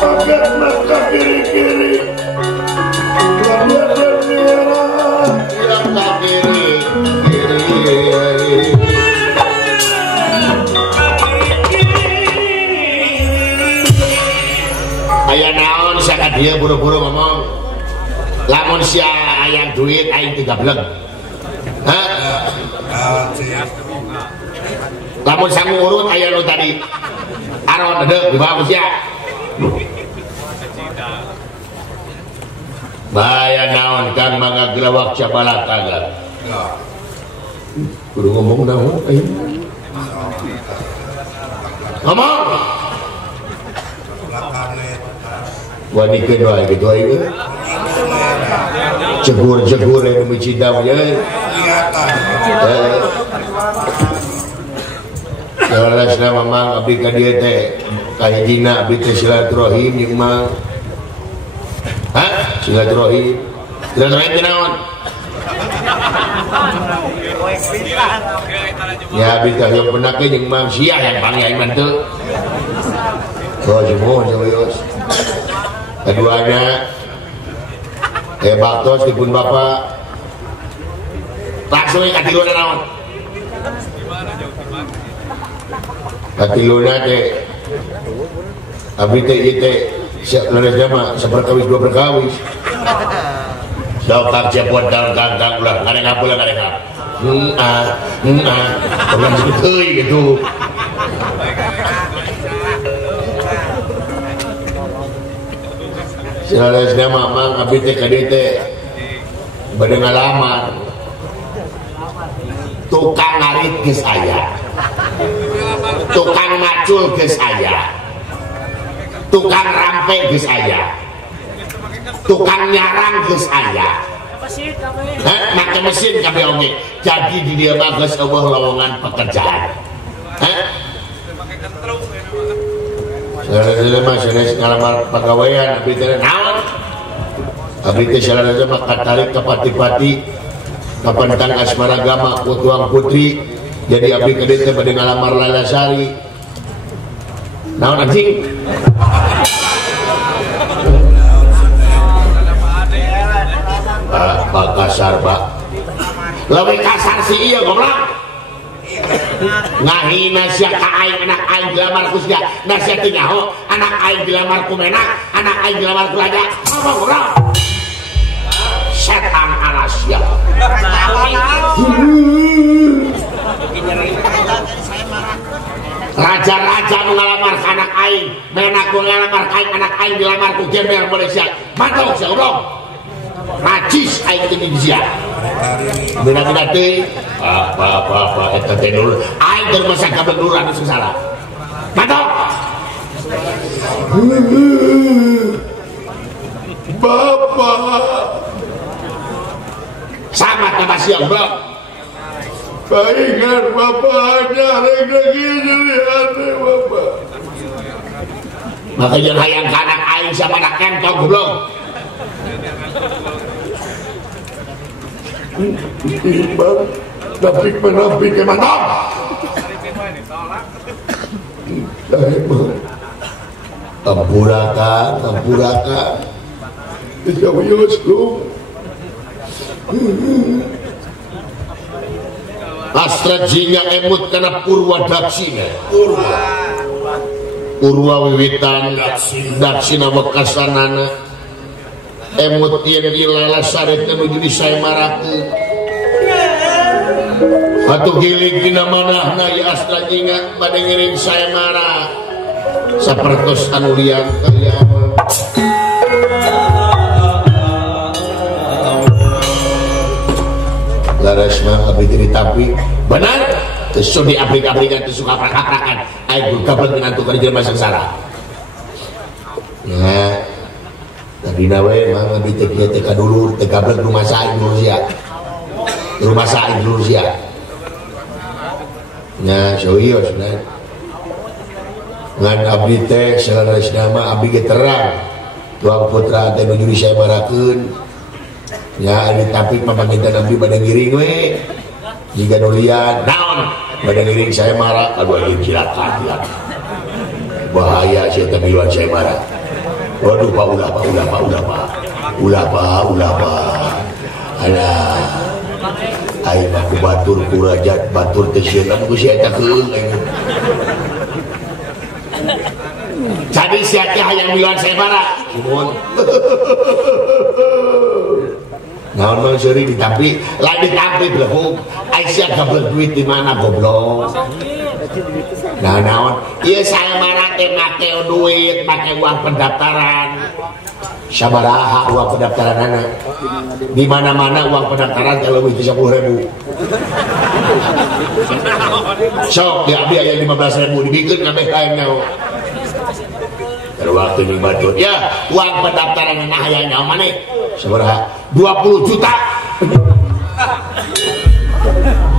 agar maka kiri-kiri yang tak kiri-kiri aya naon sakat dia buru-buru ngomong lamun sia aya duit aing tigableng lamun sangu urut aya nu tadi aron deuk di bawah sia bahaya naon kan mangga gelawak cabalak kagak kudu ngomong naon aing ngomong wanikeun wae gitu aing jegur-jegur yang mencidam ya jelasna mamang abdi ka dieu teh kahijina abdi teh silaturahim jeung mang silaturahim teh naon ya abdi teh yang benak ge jeung mang sia yang panggil mah teu jemuh jeuh keduanya baktos dipun bapak langsung katiluna naon katiluna teh abdi teh ieu teh leresna mah saperkawis dua perkawis sok cepot daun kangkang ulah ngarengap ulah ngarengap teman teuy gitu seharusnya mamang abdi teh ka dieu teh bade ngalamar tukang ngarit geus aya tukang macul geus aya tukang rampe geus aya tukang nyarang geus aya make mesin kabeh oge jadi di dieu mah geus eueuh lowongan pekerjaan seharusnya mah sanes ngalamar pagawean abdi teh naon abdi teh salarana mah katarik ka pati-pati kapentang asmara gama putuang putri jadi abdi ka dieu teh bade ngalamar Lalasari naon anjing Pak kasar Pak leuwih kasar si ieu goblok ngahina sia ka aing anak aing dilamar ku sia na sia teu nyaho anak aing dilamar ku menak anak aing dilamar ku raja ngomong urang setan alas sia raja-raja nu ngalamar ka anak aing menak ku ngalamar ka aing anak aing dilamar ku gembel boleh sia mantok sia urang najis aing teh di sia benar-benar teh apa eta teh dulu aing keur masa kabeh dulu anu salah mantok bapak sangat nama siang bro palingan bapaknya rek lagi lihat bapak maka jangan hayang ka anak aing sama anak kentong goblok timbang tapi menampik ke mantap ampurakan jauh yosku Astra jingga emut karena purwa daksina purwa wiwitan daksina wekasanana emut yang dilalasari menuju di Saimarakeun atuh giling dina manahna ya Astra jingga pada ngiring Saimara sapertos anu liang kaya laras mah abdi ditampi benar teu di aplik-aplikan teu suka prak-prakan aing gableg dengan tukar jelema sengsara nah tadi nawe mah abdi teh kieu teh kadulur teh gablek rumah saing dulu sia rumah saing dulu sia nya serius nah ngan abdi teh salarasna mah abdi ge terang tuang putra teh nuju di Saimarakeun ya ini tapi pamanginten abdi pada ngiring we jika nulian naon badan diri saya marah, aduh lagi silakan bahaya saya tamiluan saya marah. Waduh pak, ulah pak. Alah, ayo aku batur kurajat batur tersieun aku sia tak keung. Jadi siapa yang miluan saya marah? Cuman naon mang seuring ditampi, lain ditampi belum. Aisyah gabel duit di mana goblok? Nah naon? Iya saya marah teh make duit, pakai uang pendaftaran. Sabaraha uang pendaftaran anak? Di mana-mana uang pendaftaran kalau lebih 10.000. Sok diambil aya 15.000 dibikin kabeh lain naon. Waktu ini badut ya uang pendaftaran anak aya nyawa mana? Sabaraha? 20 juta.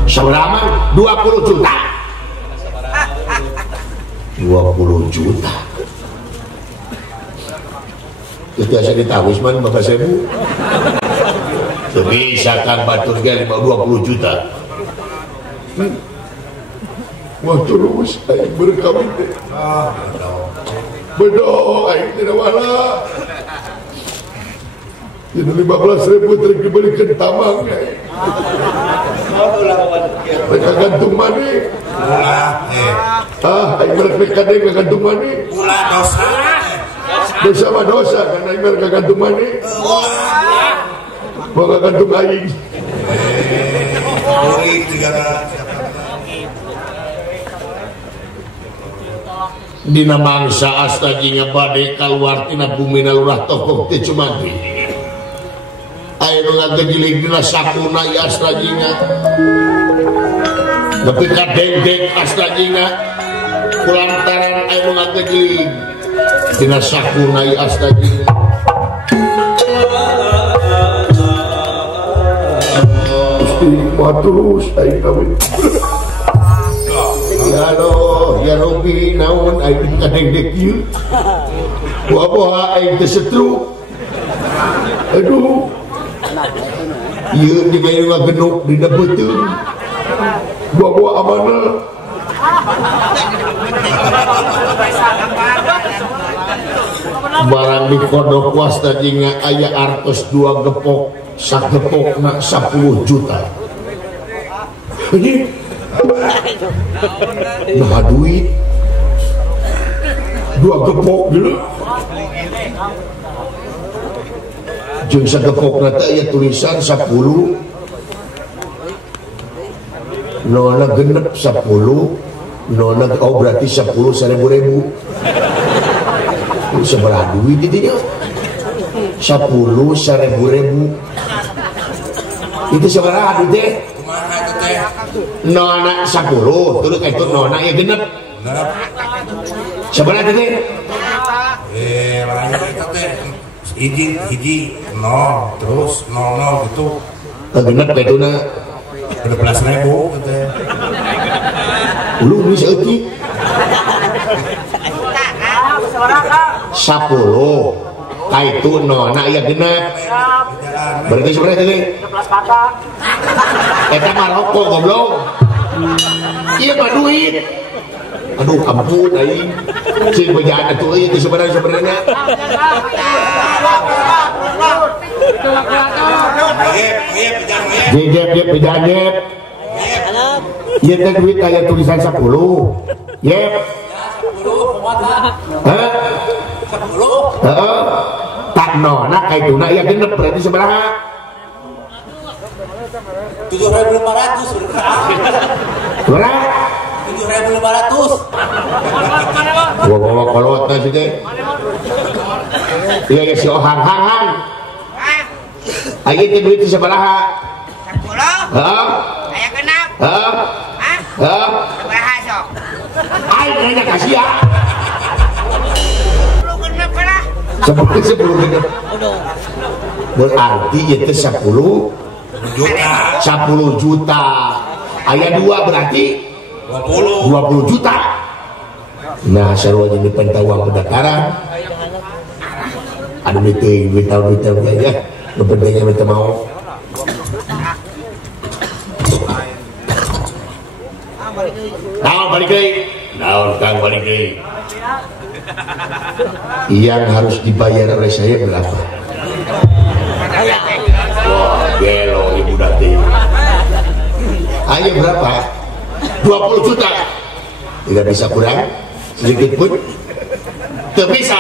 Sabaraha 20 juta. 20 juta. Itu biasa ditawis man 15.000. Bisa kan batur gak 20 juta. Wah terus saya berkawin deh. Bedo, aing tidak wala. Jadi 15.000 dibelikan tamang. Mereka gantung mani. Aing mereka gantung mani. Dosa mah dosa karena aing mereka gantung mani. Mau gantung aing. Dina mangsa astajinya badai kaluar tina bumi nalurah tokoh teh cumantri ayo ngagejiling dina sakuna ya astajinya tapi kadeng-deng astajinya kulantaran ayo ngagejiling dina sakuna ya astajinya terus ayo kawin. Halo, ya Robi, naon aing kadeng-deng ieu. Buah-buah aing teh setruk. Aduh. Ieu digawe genuk dina beuteung. Buah-buah amana. Barang di kodok wasta jinga aya artos 2 gepok, sak gepokna 10 juta. Ini nah duit 2 gepok dulu jeung sagepok nata aya tulisan 10 nona genep 10 nona berarti 10 1.000 seberapa duit itu 10 1.000 itu seberapa duit nona 10 terus itu nona ya genep sebenarnya teh makanya itu teh hiji 0 terus 00 gitu genep itu na 12.000 teh lu bisa euti 10 kaitu nona ya genep berarti sebenarnya teh 12 patah eta mah rokok goblok ieu mah duit aduh ampun aing sing bejaan atuh ieu sebenarnya Jep bejaan jep ieu teh duit aya tulisan 10 jep 10 heeh tak nona kaituna ya genep berarti sabaraha 7.500 berapa? 7.500 Wah kolot na sige iya si ohang ayo itu duit sabaraha 10 heeh aya genap heeh sabaraha sok ayo nanya kasih ya 10 genap lah 10 genap berarti itu 10 juta aya 2 berarti 20 juta nah sarua jadi pentawang pendaftaran ada duit aja kepentingan kita mau Naon balik deui? Naon Kang balik deui? Yang harus dibayar oleh saya berapa? Wah, gelo ibu dati. Ayo berapa? 20 juta. Tidak bisa kurang sedikit pun. Tidak bisa.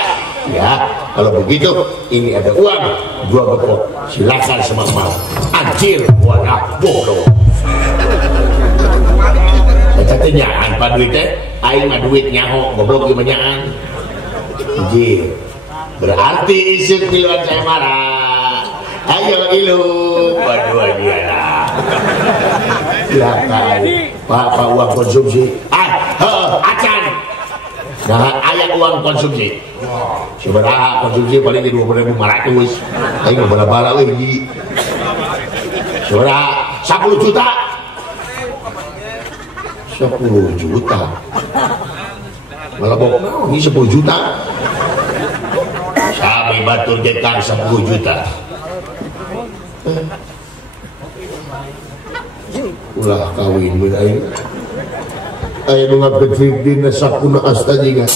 Ya, kalau begitu ini ada uang 2 gepok. Silakan semang-mang. Anjir, wadah bodoh. Katanya apa duitnya? Aing mah duit nyaho, goblok gimana? Anjir. Berarti isuk miluan saya marah. Ayo ilu, waduh dia lah. Silakan. Pak uang konsumsi. Acan. Nah, ayat uang konsumsi. Seberapa konsumsi paling di 20.500. Ayo bala-bala lagi. Seberapa 10 juta. 10 juta. Malah ini 10 juta. Kami batur dekang 10 juta. Ulah kawin berai. Ayo ngabdek dina sakuna astajingan.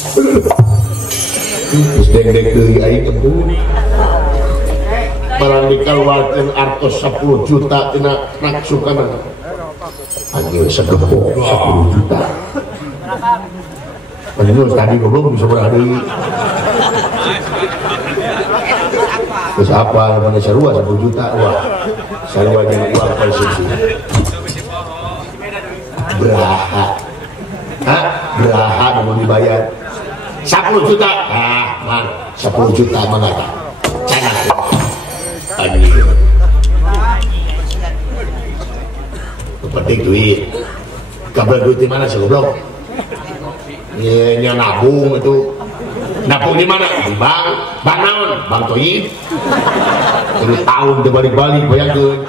Terus dendek deui aing empun. Barang dikeluarkeun artos 10 juta tina naksukana. Anjir segepok 10 juta. Terus tadi goblok bisa berada. Terus apa namanya sarua 10 juta. Wah, sarua jeung uang konsumsi. Beraha. Hah? Beraha mau dibayar 10 juta. Ah, mang 10 juta mangata. Canak. Anjir. Penting duit. Kabar duit di mana sih goblok? Nya nabung itu. Nabung di mana? Di bank. Bank naon? Bank Toyib. 3 tahun dibalik-balik bayangkeun.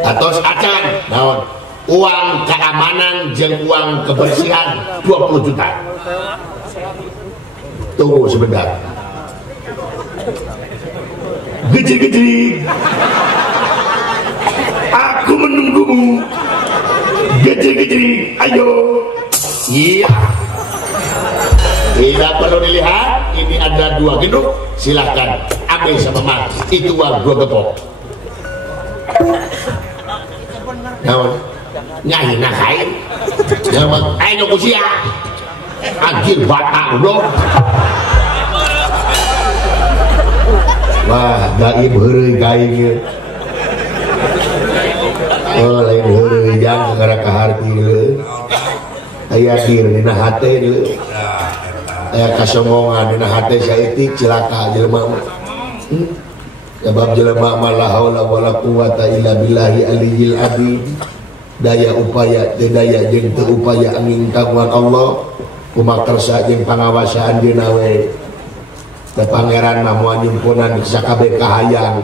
Atos acan naon? Uang keamanan jeung uang kebersihan 20 juta. Tunggu sebentar. Gede-gede. Aku menunggumu. Gede-gede. Ayo. Iya. Tidak perlu dilihat. Ini ada 2 genduk. Silahkan ambil sama Mas. Itu uang 2 gepok. Naon? Nyanyi nakai. Naon? Ayo kusia. Anjir batang bro. Wah, gaib heureuy gaib. Oh, lain heureuy jang sagara kaharti deui. Aya dir dina hate deui. Aya kasomongan dina hate saeutik cilaka jelema. Sebab jelema mah la haula wala quwata illa billahi aliyil azim. Daya upaya teu daya jeung teu upaya angin kagungan Allah. Kumakersa jeung pangawasaan dina we. Da pangeran mah moal nyumpunan sakabeh kahayang.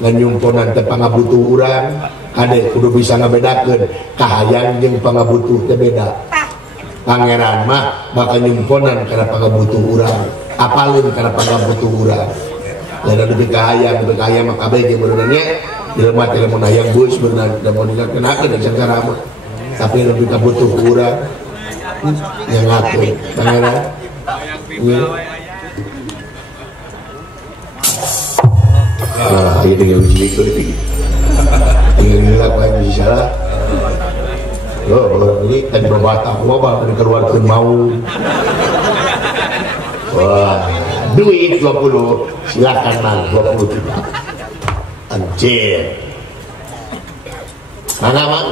Ngan nyumpunan teh pangabutuh urang, kade kudu bisa ngabedakeun kahayang jeung pangabutuh teh beda. Pangeran mah bakal nyumpunan kana pangabutuh urang, apaleun kana pangabutuh urang. Lain lebih kahayang mah kabeh jeung beunanya jelema teh lamun hayang bus beunang da mun dilaksanakeun jeung cara mah. Tapi lebih kabutuh urang. Nyangakeun pangeran. Ah, ini yang lucu itu ini lah apa yang bisa salah. Loh, ini tadi berbatang apa dikeluarkan mau. Wah, duit 20, silakan mang 20 juta. Anjir. Mana mang?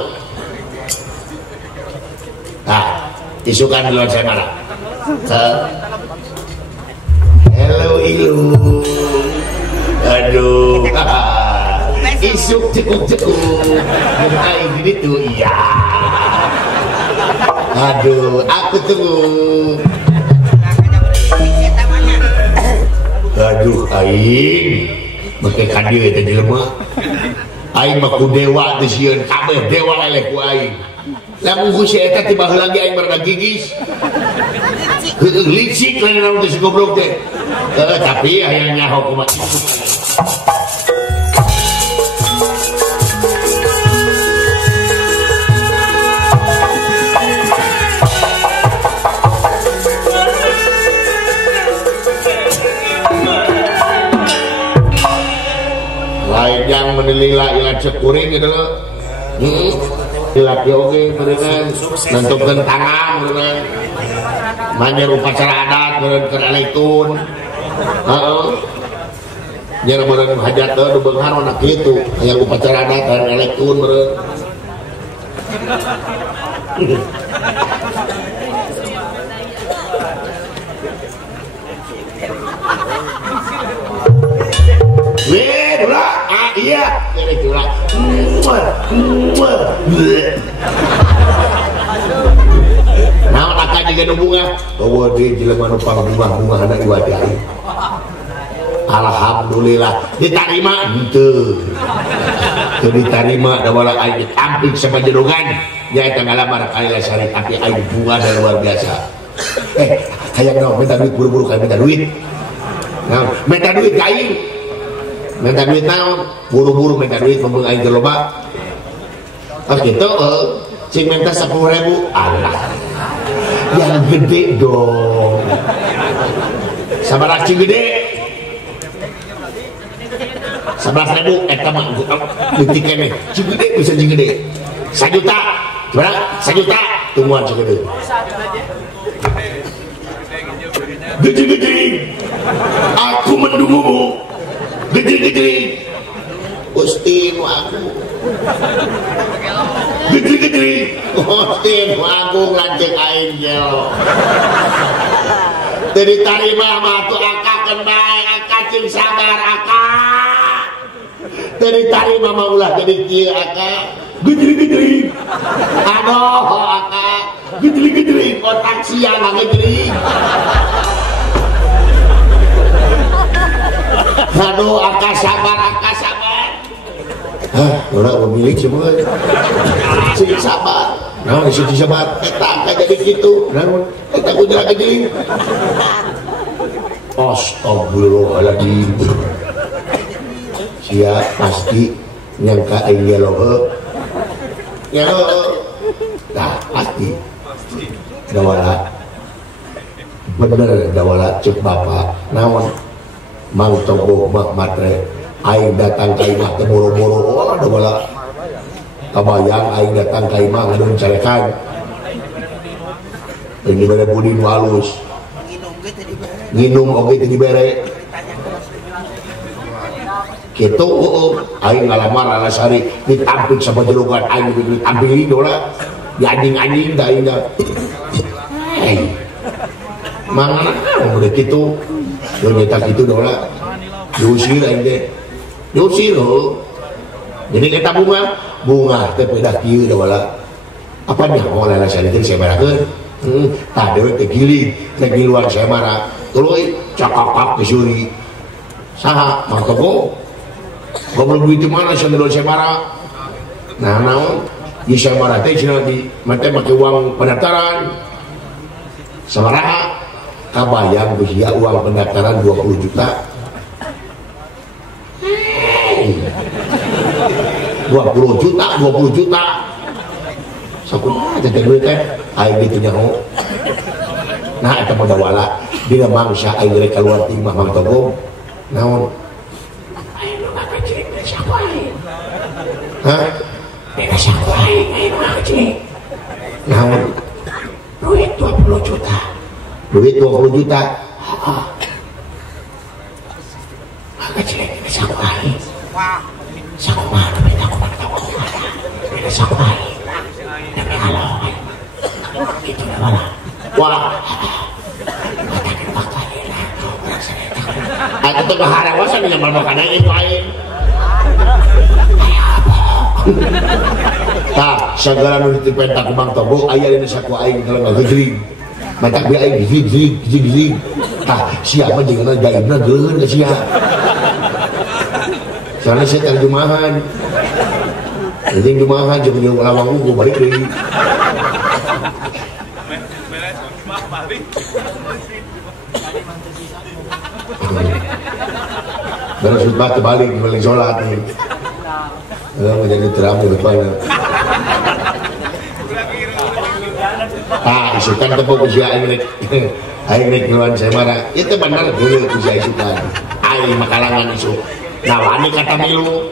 Ah, isukan duluan saya mana? Hello ilu. Aduh, isuk cekuk-cekuk aing gitu, iya. Aduh, aku tunggu. Aduh, aing make kadieu eta jelema. Aing mah ku dewa teh sieun kabeh dewa eleh ku aing. Lamun ku si eta tiba heula ge aing barna gigis. Licik lain naon teh si goblok teh. Tapi aya nyaho kumaha. jang menilila ilah cekuring gitu loh. Laki oke berenang nentukan tangan berenang manjer upacara adat berenang ke elektun nyara berenang hajat tuh benghar anak gitu yang upacara adat dan elektun berenang weh dula iya ini dula nah akan juga bunga bahwa dia jelema numpang bunga anak iwadai alhamdulillah diterima itu diterima da wala aing tampik sama jedongan ya eta ngalamar kali lasari tapi aing bunga dan luar biasa kayak naon minta duit buru-buru kayak minta duit nah minta duit ka aing minta duit naon buru-buru minta duit membeng aing loba oh gitu cing minta 10.000 Allah yang gede dong sabar cing gede 11.000 eta mah detik kene cing gede bisa cing gede 1 juta berapa 1 juta tungguan cing gede gede aku mendungumu gede Gusti aku gede Gusti aku lanjut aing yo teu tarima mah tuh akakeun bae akak cing sabar akak teu tarima mah ulah jadi kieu akak gede aduh akak gede otak siang gede aduh akak sabar orang pemilik semua sih sabar nah isi sabar eta jadi gitu dan eta ku jalan geuning astagfirullahaladzim sia pasti nyangka aing geloh nah pasti dawala bener dawala cek bapak naon mang togo mak matre aing datang ka imah teh boro-boro oh ada bala kabayang aing datang ka imah ngadon carekan ini bere budi nu halus nginum oge teh dibere kitu aing ngalamar alasari ditampik sama jerogan aing ditampik dola dianjing-anjing da aing da mangana udah kitu yo nyeta kitu dola diusir aing teh diusir jadi kita bunga teh pedah kieu da wala apa nya mau lala sari teh saya barakeun tah dewe teh giling teh giluan saya marah tuluy cakap kesuri saha mah togo goblok duit di mana saya dulu saya marah nah naon ieu saya marah teh cenah di mate make uang pendaftaran sabaraha kabayang besia uang pendaftaran 20 juta 20 juta sakumaha teh duit teh aing ditu nyaho nah eta mah dawala dina mangsa aing rek kaluar ti imah Mang Togo naon aing nu ngajrik teh sakuae hah beda sakuae aing nu ngajrik naon duit 20 juta heeh ngajrik teh sakuae sakumaha beda sakuae tapi kalau itu mana wah katakan makanya orang saya aku tuh keharawasan yang makan itu lain tak segala nu dipenta ku Mang Togo aya dina saku aing kalau nggak gejring mata bi aing gejring tah siapa jeung gaibna geueun ka sia soalnya saya terjemahan jadi jumahan jeung lawang ungu balik deui beres khutbah terbalik balik sholat nih menjadi terang di depannya isukan tepuk usia aing rek nuan saya marah itu benar dulu usia isukan aing makalangan isu Nawani kata milu.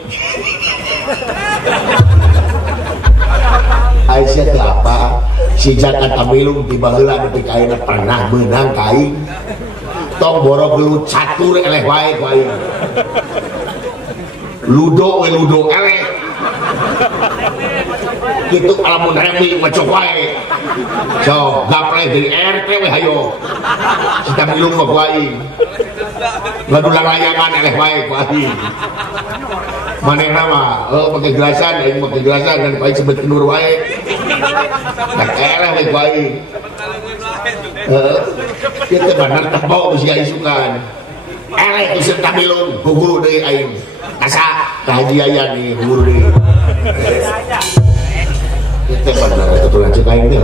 Aisyah itu apa? Si kata milu di baheula nepi ka ayeuna pernah menang kain. Tong borok gelut catur eleh wae ku aing. Ludo eleh. Gitu alamun remi macok wae. So, gapleh dari RT we hayo. Kita milu mah ku aing. Ngadulang layangan eleh wae ku aing. Manehna mah pakai gelasan, aing pakai gelasan dan aing sebut kenur wae. Tak eleh we ku aing. Kita benar tebau si aing sukan. Eleh ku serta milung, guru deui aing. Asa kahajian nih guru deui. Kita benar itu lanjut aing teh.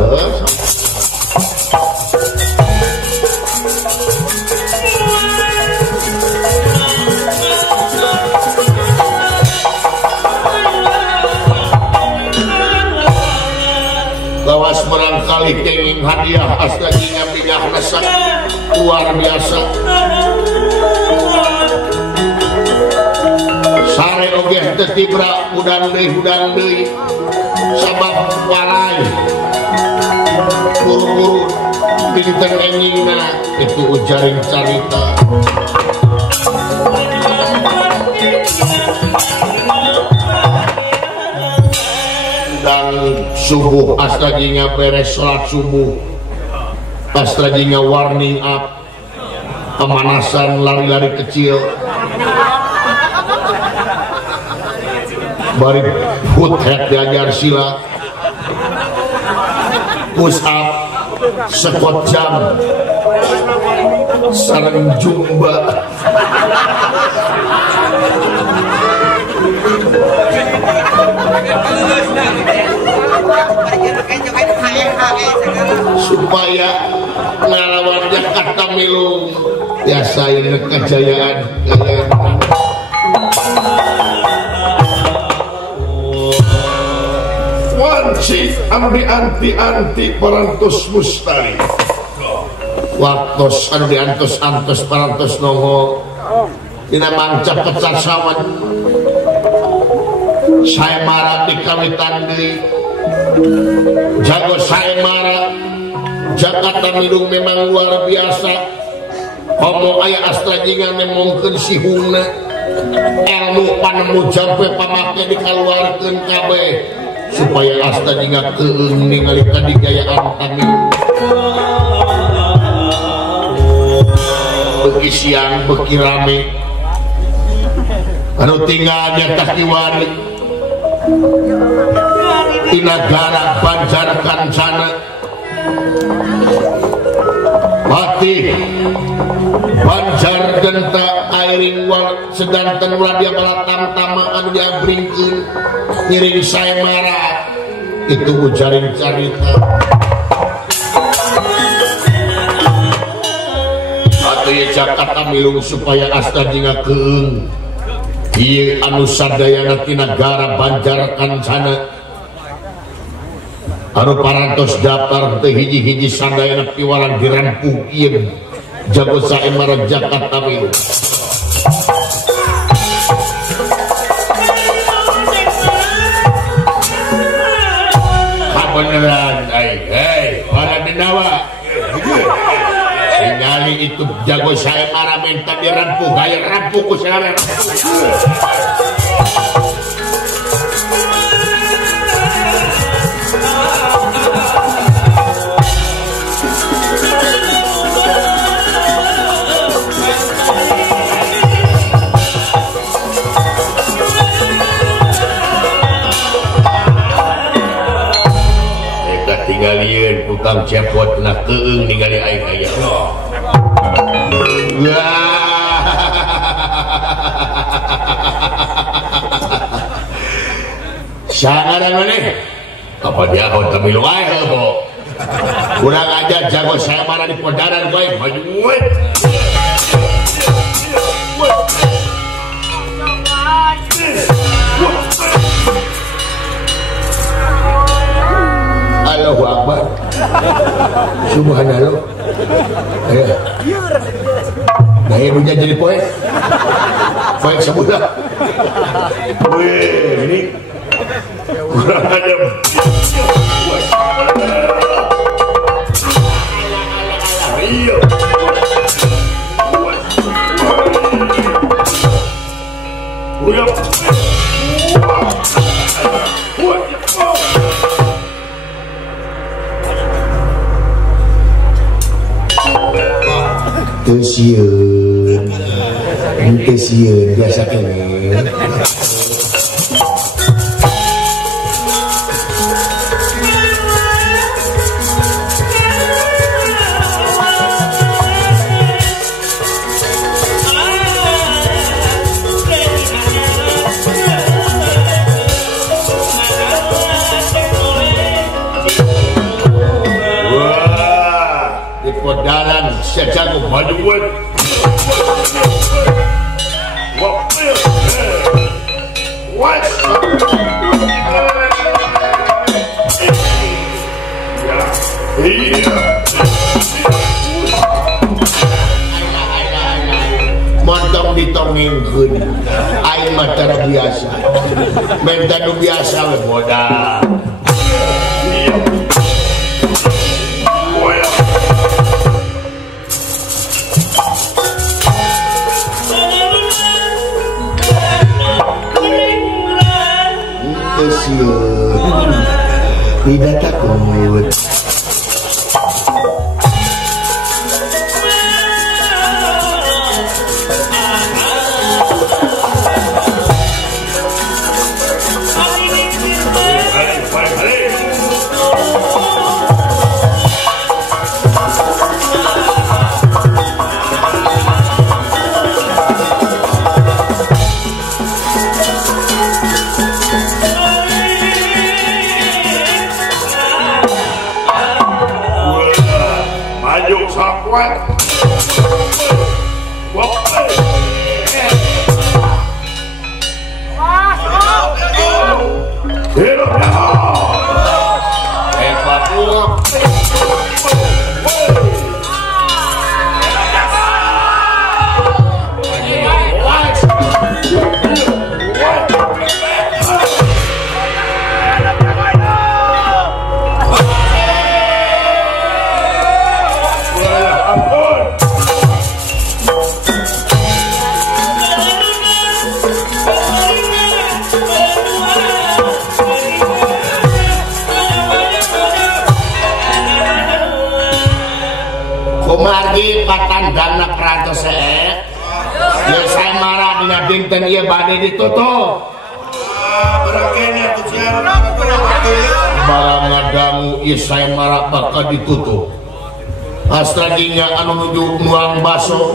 Lawas barangkali kenging hadiah aslinya minyak nasak luar biasa. Sare oge teu tibra udang deui sabab warai buru-buru pinten engingna itu ujaring carita. Dan subuh astaginya beres sholat subuh, astaginya warning up, pemanasan lari-lari kecil, bari foot-head diajar sila, push up squat jam sareng jumba. Supaya ngalawan Jakarta milu biasa yang kejayaan wanci ambi anti parantos mustari waktos anu diantos parantos nongo dina mangcap pecat sawan saya marah di kawitan deui jago saya marah. Jakarta Midung memang luar biasa. Komo aya astrajingan nemongkeun sihungna ilmu panemu jampe pamake dikaluarkeun kabeh supaya astrajingan keung ningali kadigayaan kami. Beuki siang beuki rame anu tinggal nyata kiwari di negara Banjar Kancana Patih Banjar Genta airing wal sedanten ulah dia balatam tama anu diabringkeun ngiring sae marah itu ujaring carita atuh Jakarta milung supaya astaginga keung ieu anu sadayana ti negara Banjar Kancana anu parantos daftar teh hiji-hiji sadayana piwaran dirampung ieu jago sae marah Jakarta milu. Kabeneran hei para denawa ningali itu jago sae marah menta dirampung gaya rampung ku sareng. Tinggalian tukang cepot na keung ningali aing aya. Sangaran maneh. Apa dia hon tamilu wae heuh. Kurang ajar jago saya marah di podaran bae maju. Allahu Akbar. Subhanallah. Ayo. Nah, ini jadi poin. baik sebulan. Wih, ini kurang aja. Iya. Tesieun biasa kene. Dalan sejago Hollywood. What? Montong ditongengkeun. Aing mah cara biasa. Menta nu biasa we bodas. Tidak takut. Kumargi patandana perantos ya saya marah dina dinten ieu bade ditutup. Barang ngadangu ieu saya marah bakal ditutup. Astradinya anu nuju nuang baso.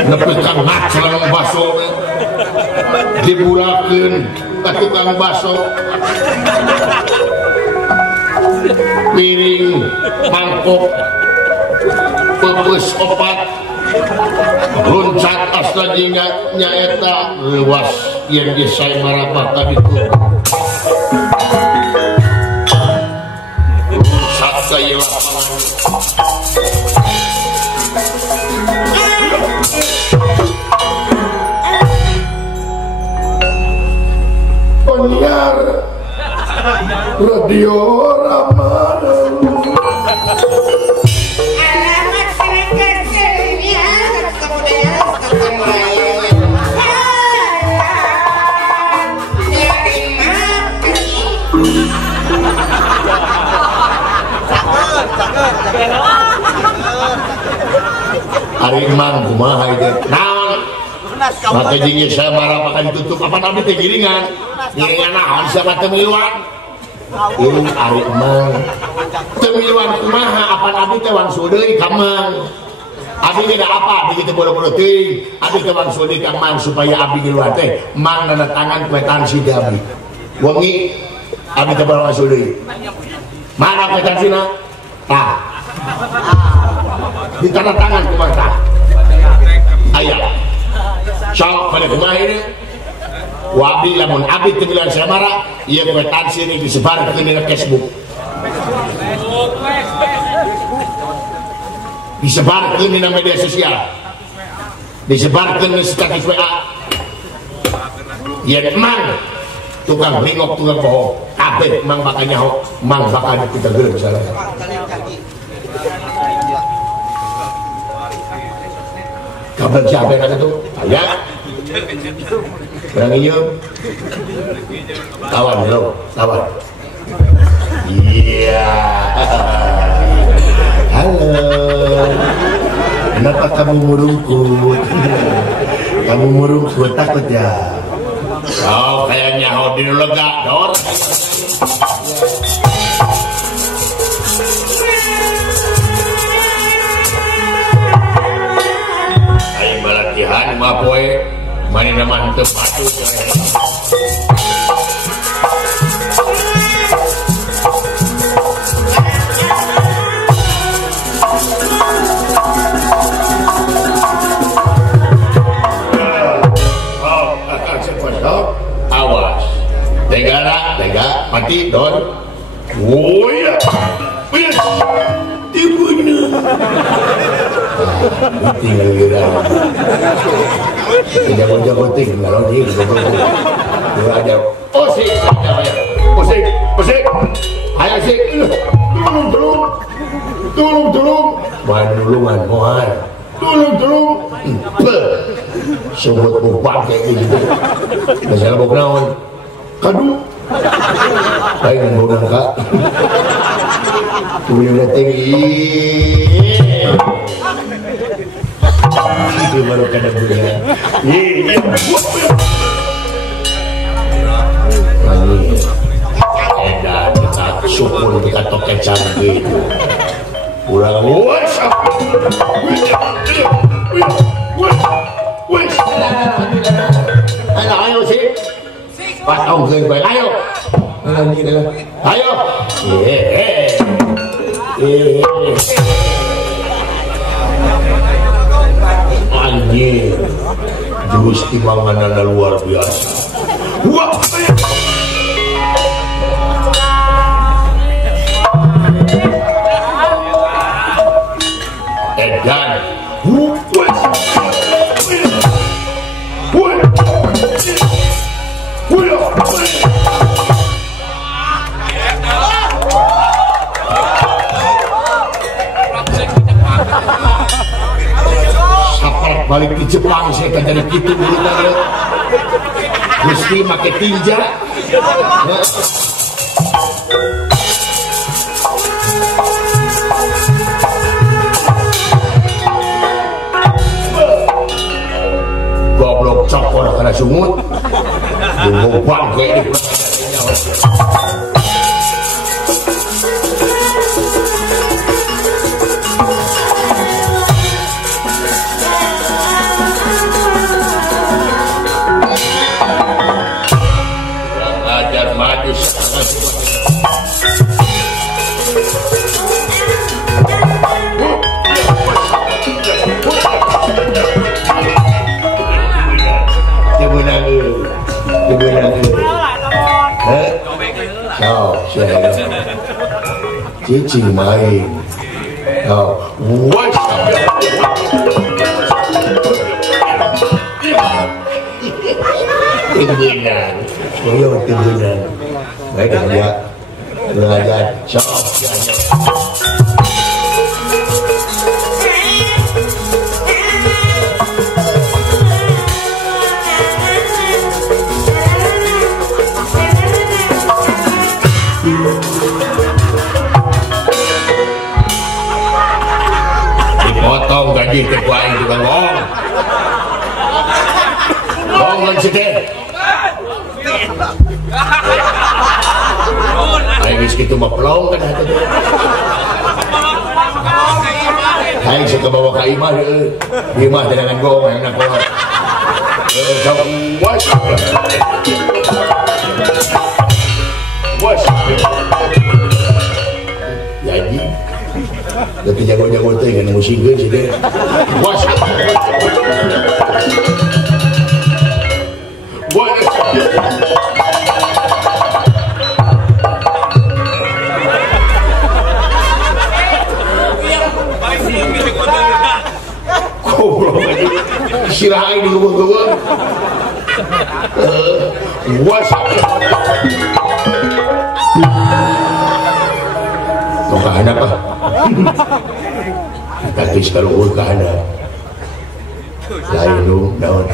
Nepi ka ngaclang baso diburakeun ka tukang baso. Piring, mangkok, pepes opat, runcat asladinya nyaeta lewas yang disay marabah tadi itu. Runcat saya lapangan. Penyiar Radio Ramadan. Alamat serangga-serangnya kebudayaan Melayu. Hari imang kumaha itu. Naon? Maka jingnya saya marah maka ditutup apa nabi teh giringan. Giringan naon siapa temiluan? Ini hari emang temiluan kumaha apa nabi teh wangsul deui ka mang. Abi tidak apa, abi kita boro-boro teuing. Abi teh wangsul deui ka mang supaya abi giluan teh mang nanda tangan kwetansi di abi. Wengi abi teh boro wangsul deui. Mana kwetansina? Tah. Di tanda tangan kumaha tah? Aya. Sok pada kumaha ini? Wabi lamun abi temiluan samara, ieu kwetansi ini disebar ke dina Facebook. Disebar ke dina media sosial. disebarkan di status WA ya emang tukang bengok tukang bohong kabeh emang bakal nyaho emang bakal kita gelem salah kabar siapa yang kata tuh ya kurang iya tawan lo tawan iya halo kenapa kamu murungkut kamu murungkut takut ya oh kayaknya hodin lega dor ayo balatihan mapoe manina mantep aduh awas tega mati don oh iya tibunya tinggal kira jago-jago tinggal kalau dia ada posik ayo sik tolong manulungan mohon tolong sebut bubak kayak gitu masalah bok naon kadu baik dan bok nangka punya udah tinggi itu baru kena punya iya lagi edan kita syukur kita toket canggih kurang luas ayo sih patong ke baik ayo anjir jurus timbangan luar biasa wah edan balik di Jepang saya kan dari gitu dulu mesti pakai tinja goblok cokor karena sungut mau bangke di cici main what timbunan timbunan baik aja belajar cok potong gaji terkuain juga ngomong ngomong sedih ayo gitu mah pelong kan hati ayo suka bawa ke imah imah dengan gong yang nak bawa jadi tapi jago-jago itu dengan musik sih deh. Bos. geueung. Kahana apa? Tapi sekarang kahana. Lain dong, daun.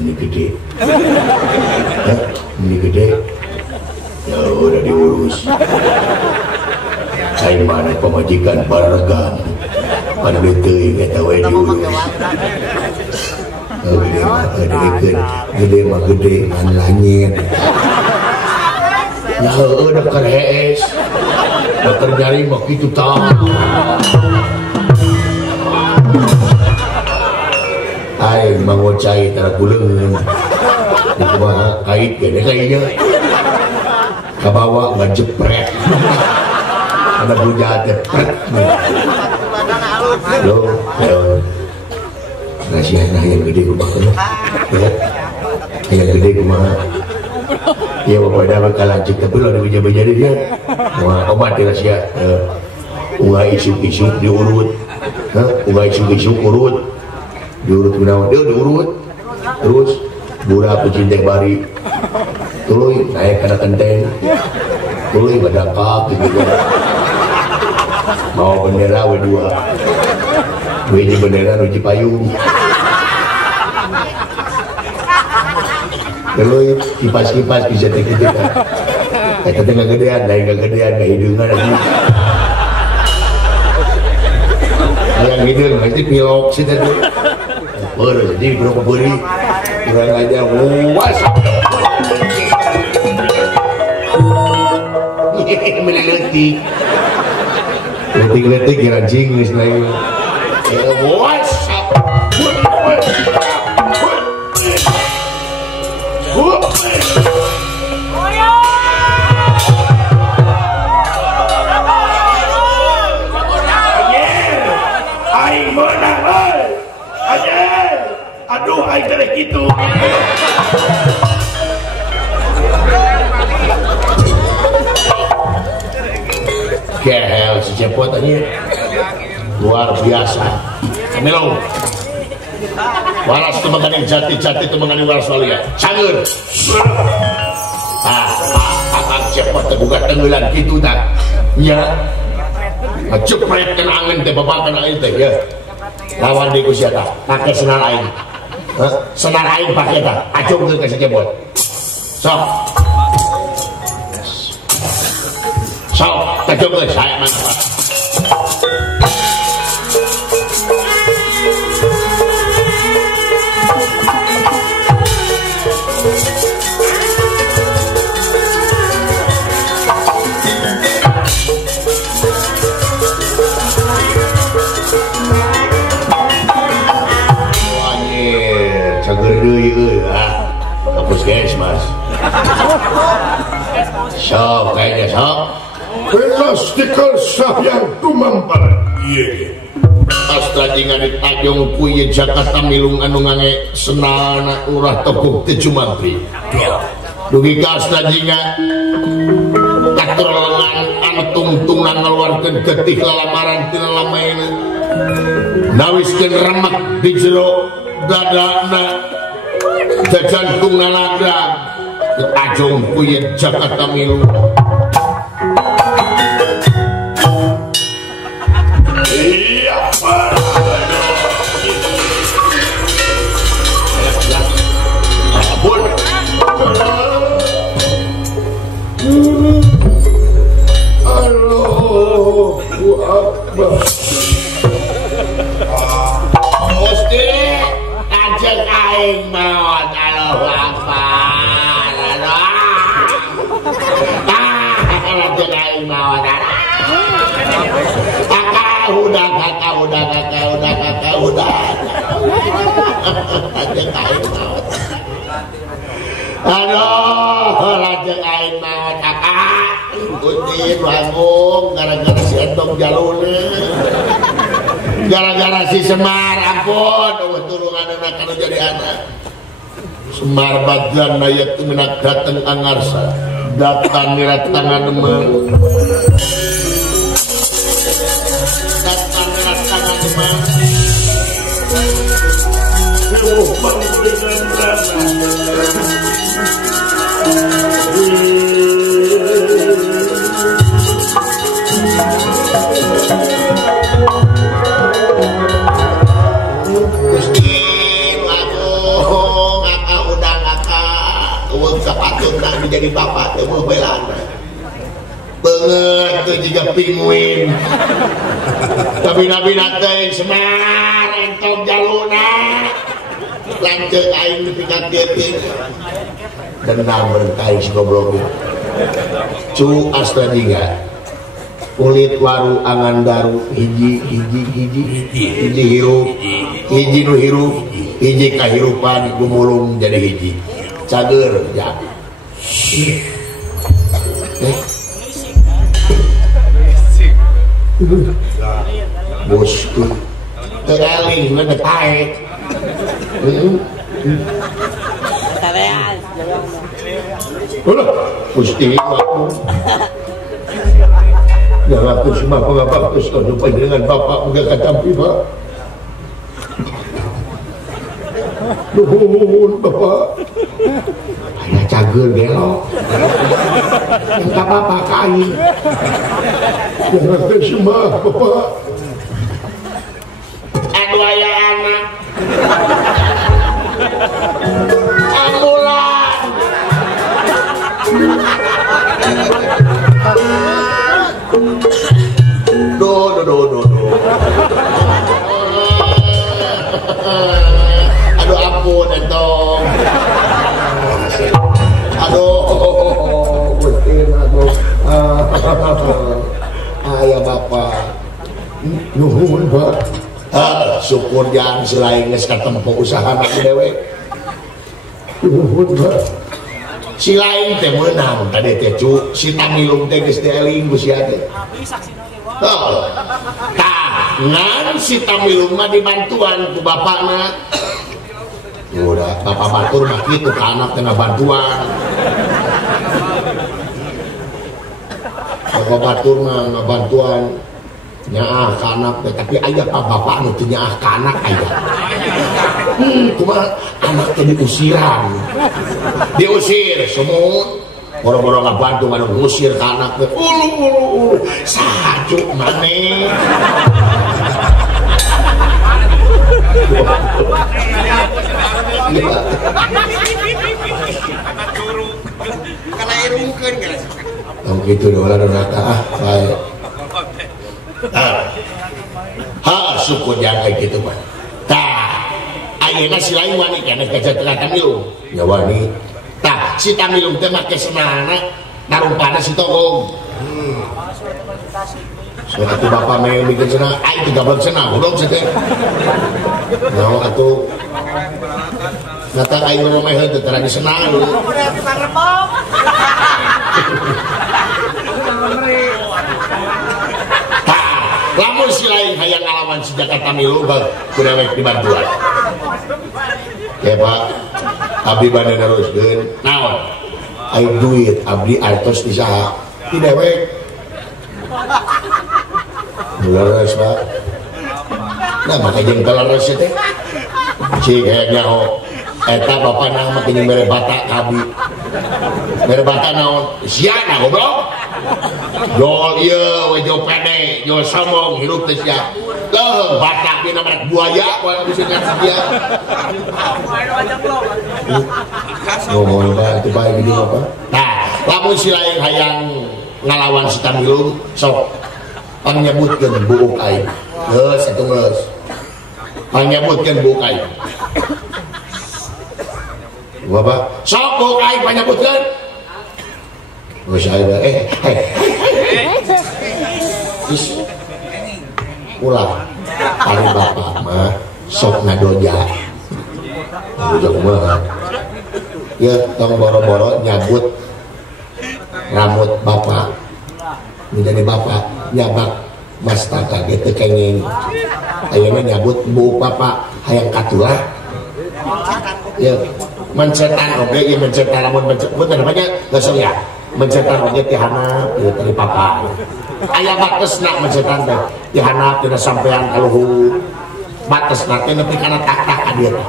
Ini gede. Ini gede. Ya udah diurus. Saya mana pemajikan Baragang. Pada betul kata wae diurus. Gede mah gede ngan langit. Ya udah kerhees. Dokter nyari mah kitu tah. Ai mangocai tara kuleung. Kumaha kait gede kayaknya. Kabawa ngejepret. Ada bujat jepret. Lo, nasihatnya yang gede kumaha. Ya. Yang gede kumaha. Ya bapak dah bakal lanjut tapi lo ada beja-beja dia. Wah, obat dia sia. Ulah isu-isu diurut. Ulah isu-isu urut. Diurut kunaon? Dia diurut. Terus budak pecinta bari. Tuluy naik kana kenteng. Tuluy badakak gitu. Mau bendera we dua. We bendera uji payung. Tuluy kipas-kipas bisa gitu kan. Eta teh gedean, lain gedean ka hidungan lagi. Yang hidung nanti pilok sih tadi. Baru jadi berapa beri kurang aja was. Meleletik. Letik-letik kira jingis lagi. Was. Aing menang, ayer. Aduh, aing dari gitu. Gehel si Cepot aja luar biasa. Melo. Waras itu mengenai jati-jati itu mengenai waras walia. Sangur. Akang Cepot terbuka tenggelan gitu tak. Ya. Cepret kena angin teh babakan angin teh ya. Lawan di kusiata pakai senar aing. Senar aing pakai tak. Acung ke si Cepot. Sok. Sok, acung ke saya mantap. Puskesmas. Sok kayaknya sok. Elastikal sayang tumampar. Iya. Astra jingan ditajong kuye Jakarta milung anu ngange senana urah tepuk te Jumantri. Dugi ka astra jingan katur lengan anu tungtungan ngeluarkeun getih lamaran tina lamaina. Nawiskeun remek di jero dadana. Jajantung nalaga ketajong kuye Jakarta milu. Iya Allahu Akbar. Gusti ajeng aing maot Allahu Akbar. Ajeng aing maot. Udah. Ajeng aing maot. Aduh, lajeng aing maot kakak. Gusti bangun gara-gara si Entong jalune. Gara-gara si Semar ampun turungan anak anu jadi anak. Semar badlan naya tumenak dateng angarsa. Datang nirat tangan demang. Datang nirat tangan demang. Nuh pangkulingan jadi bapak temu belana banget tuh juga penguin tapi nabi nateng semar entok jaluna lanjut aing dipikat titik dendam berkai si goblok cu astra juga kulit waru angan daru hiji hirup hiji nu hirup hiji kahirupan gumulung jadi hiji cager ya bosku tereling mana taek ulah gusti aku jangan tuh semua pengapa terus lupa dengan bapak enggak katampi pak nuhun bapak hanya cager gelok yang tak apa kain jangan tuh semua bapak anu aya anak ambulan do aduh ampun entong aduh gusti aduh ayah bapak nuhun pak syukur jangan selain geus katempo usaha anak dewe nuhun pak si lain teh meunang tadi teh cu si tamilung teh geus dieling ku sia teh ngan si tamilung mah dibantuan ku bapakna udah bapak batur mah kitu ka anak teh bantuan bapak batur mah ngabantuan nyaah ka anak teh tapi aya pa bapak nu teu nyaah ka anak aya kumaha anak teh diusir semut boro-boro ngabantu nganu ngusir ka anak teh ulu sajuk maneh Karena irungkeun kan. Oh gitu doang data baik. Syukur jangan kayak gitu mah. Ayeuna si lain wani kana kaca tengah Tamilung. Ya wani. Si Tamilung teh make senana narumpana si Togong. So atuh bapak meh bikin senang, aing teh gablek senang, goblok teh. Naon atuh ngata aing rumah heuh teh terang senang. Lamun si lain hayang ngalawan si Jakarta Milu kudu we dibantuan. Ya Pak, abdi bade neruskeun. Naon? Aing duit abdi artos di saha? Ti dewek. Leres Pak. Nah maka jeung leres teh. Cik nyaho eta bapak nang mah kini mere bata kabi. Mere bata naon? Siana goblok. Jol ieu we jo pede, jo sombong hirup teh sia. Leuh bata dina merek buaya we bisa ngasih dia. Ngomong teh bae gitu apa? Nah, lamun si lain hayang ngalawan si Tamilung sok panyebutkeun buuk aing. Geus atuh geus. Panyebutkeun buuk aing. Bapak, sok buuk aing panyebutkeun. Geus aya Is ulah ari bapak mah sok ngadoja. Ngadoja kumaha? Ya tong boro-boro nyabut rambut bapak. Menjadi bapak nyabak mastaka gitu kenging. Ayeuna nyabut buuk bapak hayang katulah. Ya mencetan oge ieu mencetan lamun mencetan namanya geus ya. Mencetan oge ti handap ieu tadi papa. Aya batesna mencetan teh ti handap tina sampean ka luhur. Batesna teh nepi kana tak-tak ka dieu teh.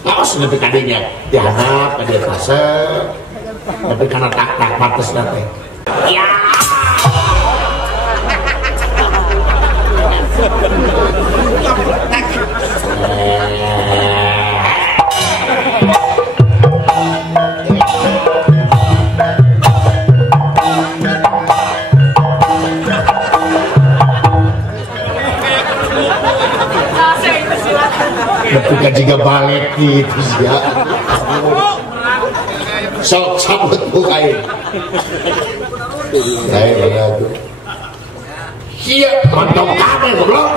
Awas lebih kadinya dihanap ke dia terasa tapi karena tak pantas nanti ya ketika jika balik gitu ya sok cabut bukain saya mengaku iya mantap kabel goblok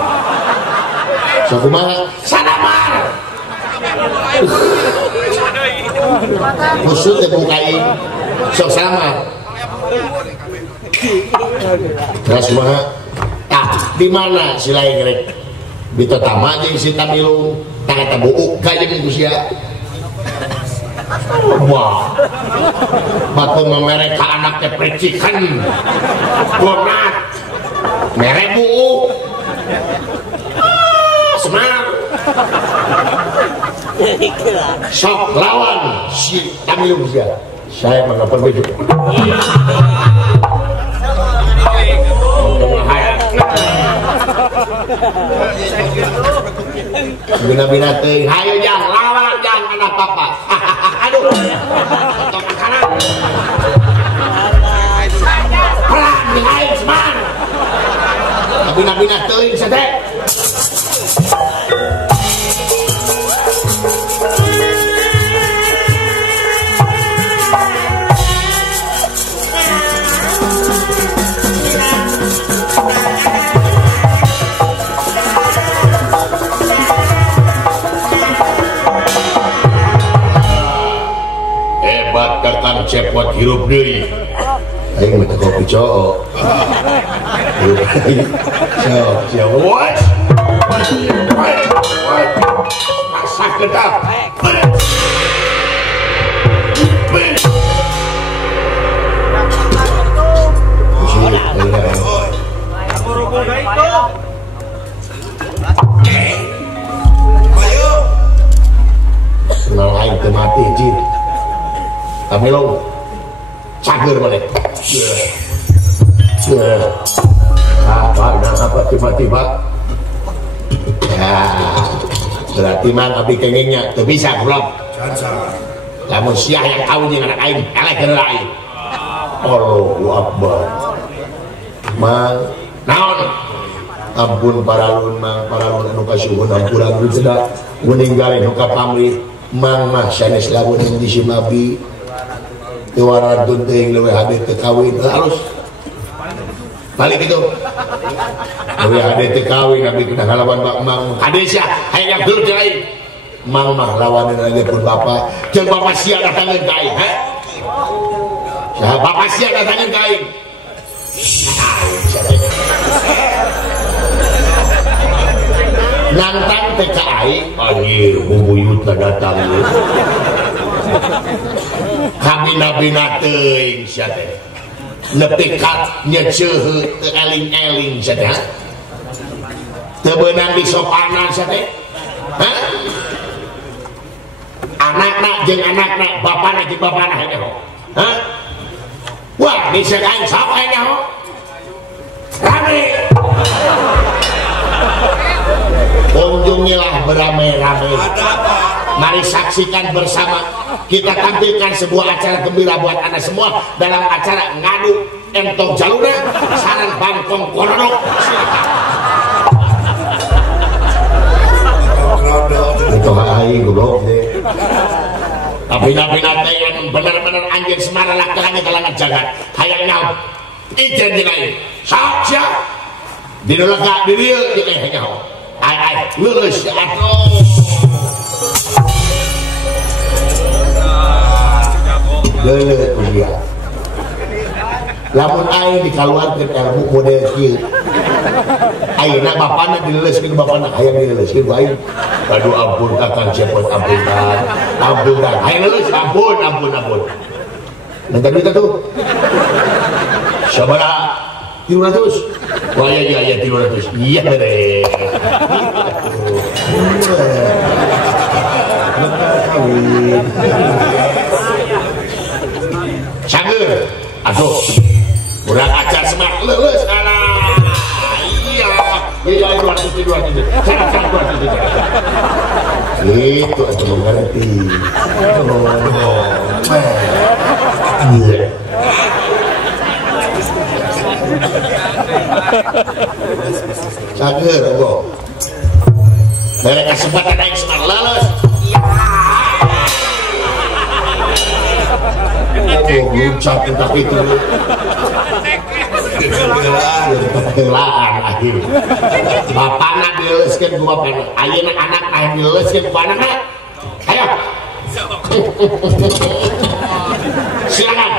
sok kumaha sadamar musuh teh bukain sok sama terus kumaha di mana si lain rek bito tama jeung si Tamilung tangata buuk kayeng Gusia wah batu memerek ka anaknya percikan bonat merek buuk semangat sok lawan si Tamilung Gusia saya mengapan baju bina-bina teuing hayu jang lawan jang anak papa aduh tonton kanan pelan dilain seman bina-bina teuing sedek kakang cepot hirup deui aing mah teu kopi coo hirup deui so what masak gedap senang aing teu mati jin Tamilung cager mana apa tiba-tiba ya berarti mah abdi kengengnya tuh bisa belum namun siah yang tahu dengan anak aing elek gerai Allahu Akbar mang naon ampun paralun mang paralun anu kasuhun ampuran rucedak meninggalin huka pamrih mang mah sanes lamun di simabi Tuwaran tunting lewe hade tekawin halus balik itu lewe hade tekawin nabi kena ngalawan bak mang hade sia hayang dulu jalan mang mah lawanin lagi pun bapak jeung bapak sia datangin ka aing bapak sia datangin ka aing nantang teh ka aing anjir bubuyutna datang kabina-bina teuing sia teh nepi ka nyeuceuh teu eling-eling sia teh teu beunang disopanan sia teh anakna jeung anakna bapana jeung bapana hanya wah di aing sapa hanya rame kunjungilah beramai-ramai mari saksikan bersama kita tampilkan sebuah acara gembira buat anda semua dalam acara ngadu entong jaluna saran bangkong koronok itu aing goblok deh tapi nabi-nabi yang benar-benar anjing semara laki-laki kalangan jagat hayang nyaw ijen dinai saja dinulega dirieu jeung nyaw ai lulus atuh lele dia lamun aing dikaluarkeun ilmu model kieu ayeuna bapana dileleskeun bapana hayang dileleskeun ku aing aduh ampun kakang cepot ampunan hayang leuleuh ampun nanti duit tuh sabaraha 300 wah iya 300 iya deh kawin. Cager, aduh, udah acar semak lulus anak. Iya, iya dua titik. Itu atau mengerti. Iya. Cager, kok. Mereka kesempatan naik semak lulus. Oh, ngucap tapi itu kegelaan akhir bapak nak dileskan ke bapak ayo anak ayo dileskan ke anak ayo silakan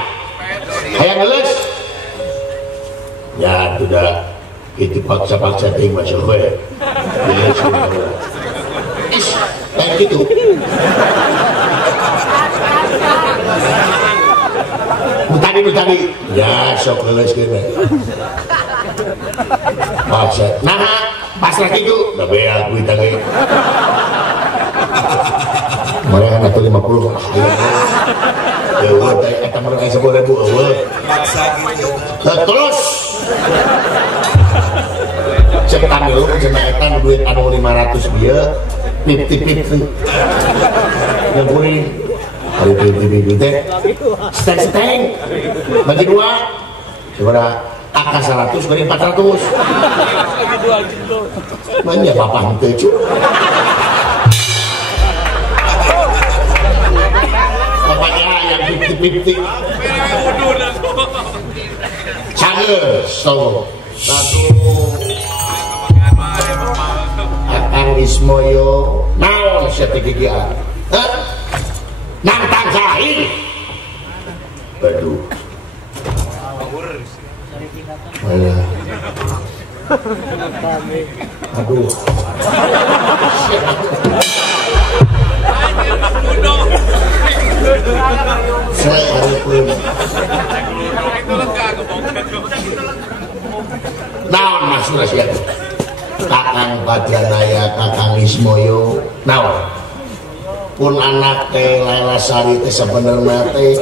ayo ngeles ya sudah itu paksa ting masuk gue kayak gitu Mutani ya sok leles kene nah pas lagi itu udah beak gue tadi mereka atau 50 ya udah kita mereka 10.000 maksa gitu terus cepetan dulu cepetan duit anu 500 dia pip yang kuning hari pipi teh steng bagi dua coba angka 100 beri 400 mana bapak itu bapaknya yang pipi cager so satu Akang Ismoyo naon sertifikat nang tangkain aduh aduh naon maksudnya siapa Kakang Badranaya Kakang Ismoyo naon pun anak teh Laila Sari teh sebenarnya teh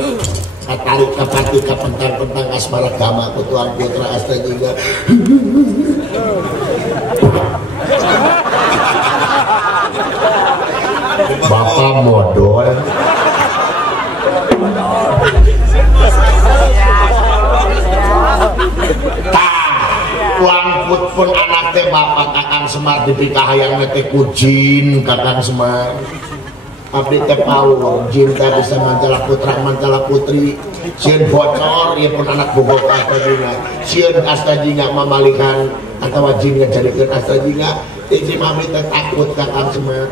katarik kapati kapentang-pentang asmara gama kutuan putra asta juga bapak modal uang pun anak teh bapak Kakang Semar dipikah yang teh kujin Kakang Semar abdi teh pawon jin teh bisa mancala putra mancala putri sieun bocor ieu pun anak bogor asta jinga sieun asta jinga mamalikan atawa jin ngajadikeun asta jinga izin abdi teh takut Kakang Semar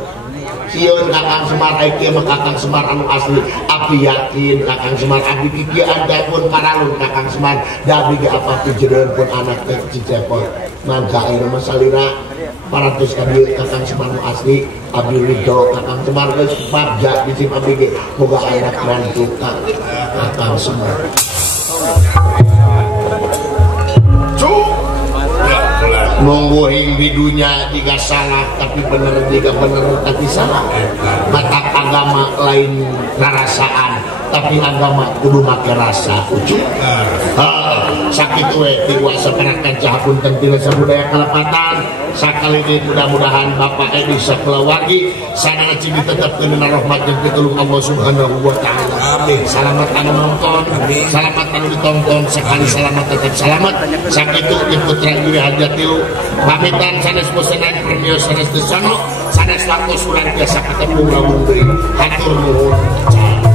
sieun Kakang Semar aya kieu mah Kakang Semar anu asli abdi yakin Kakang Semar abdi kieu anda pun paralun Kakang Semar da abdi ge apa pijereun pun anak teh cicepot mangga air mah salira 400 kali Kakang Semar asli abdi ridho Kakang Semar geus pabja di sim abdi ge boga ayeuna bantu Kakang Semar nunggu hidunya jika salah tapi bener jika bener tapi salah mata agama lain rarasaan tapi agama kudu make rasa ujuk sakit we tiwa seperakan cahapun tentina sabudaya kalepatan sakali ini mudah-mudahan Bapak Edi sakeluargi sana cigi tetap kena rahmat dan pitulung Allah Subhanahu wa ta'ala amin selamat anu nonton selamat anu ditonton sekali selamat tetap selamat sakit itu putra diri hajatilu pamitan sanes bosenan premios sanes desano sanes waktu sulan biasa ketemu ngawung deui hatur nuhun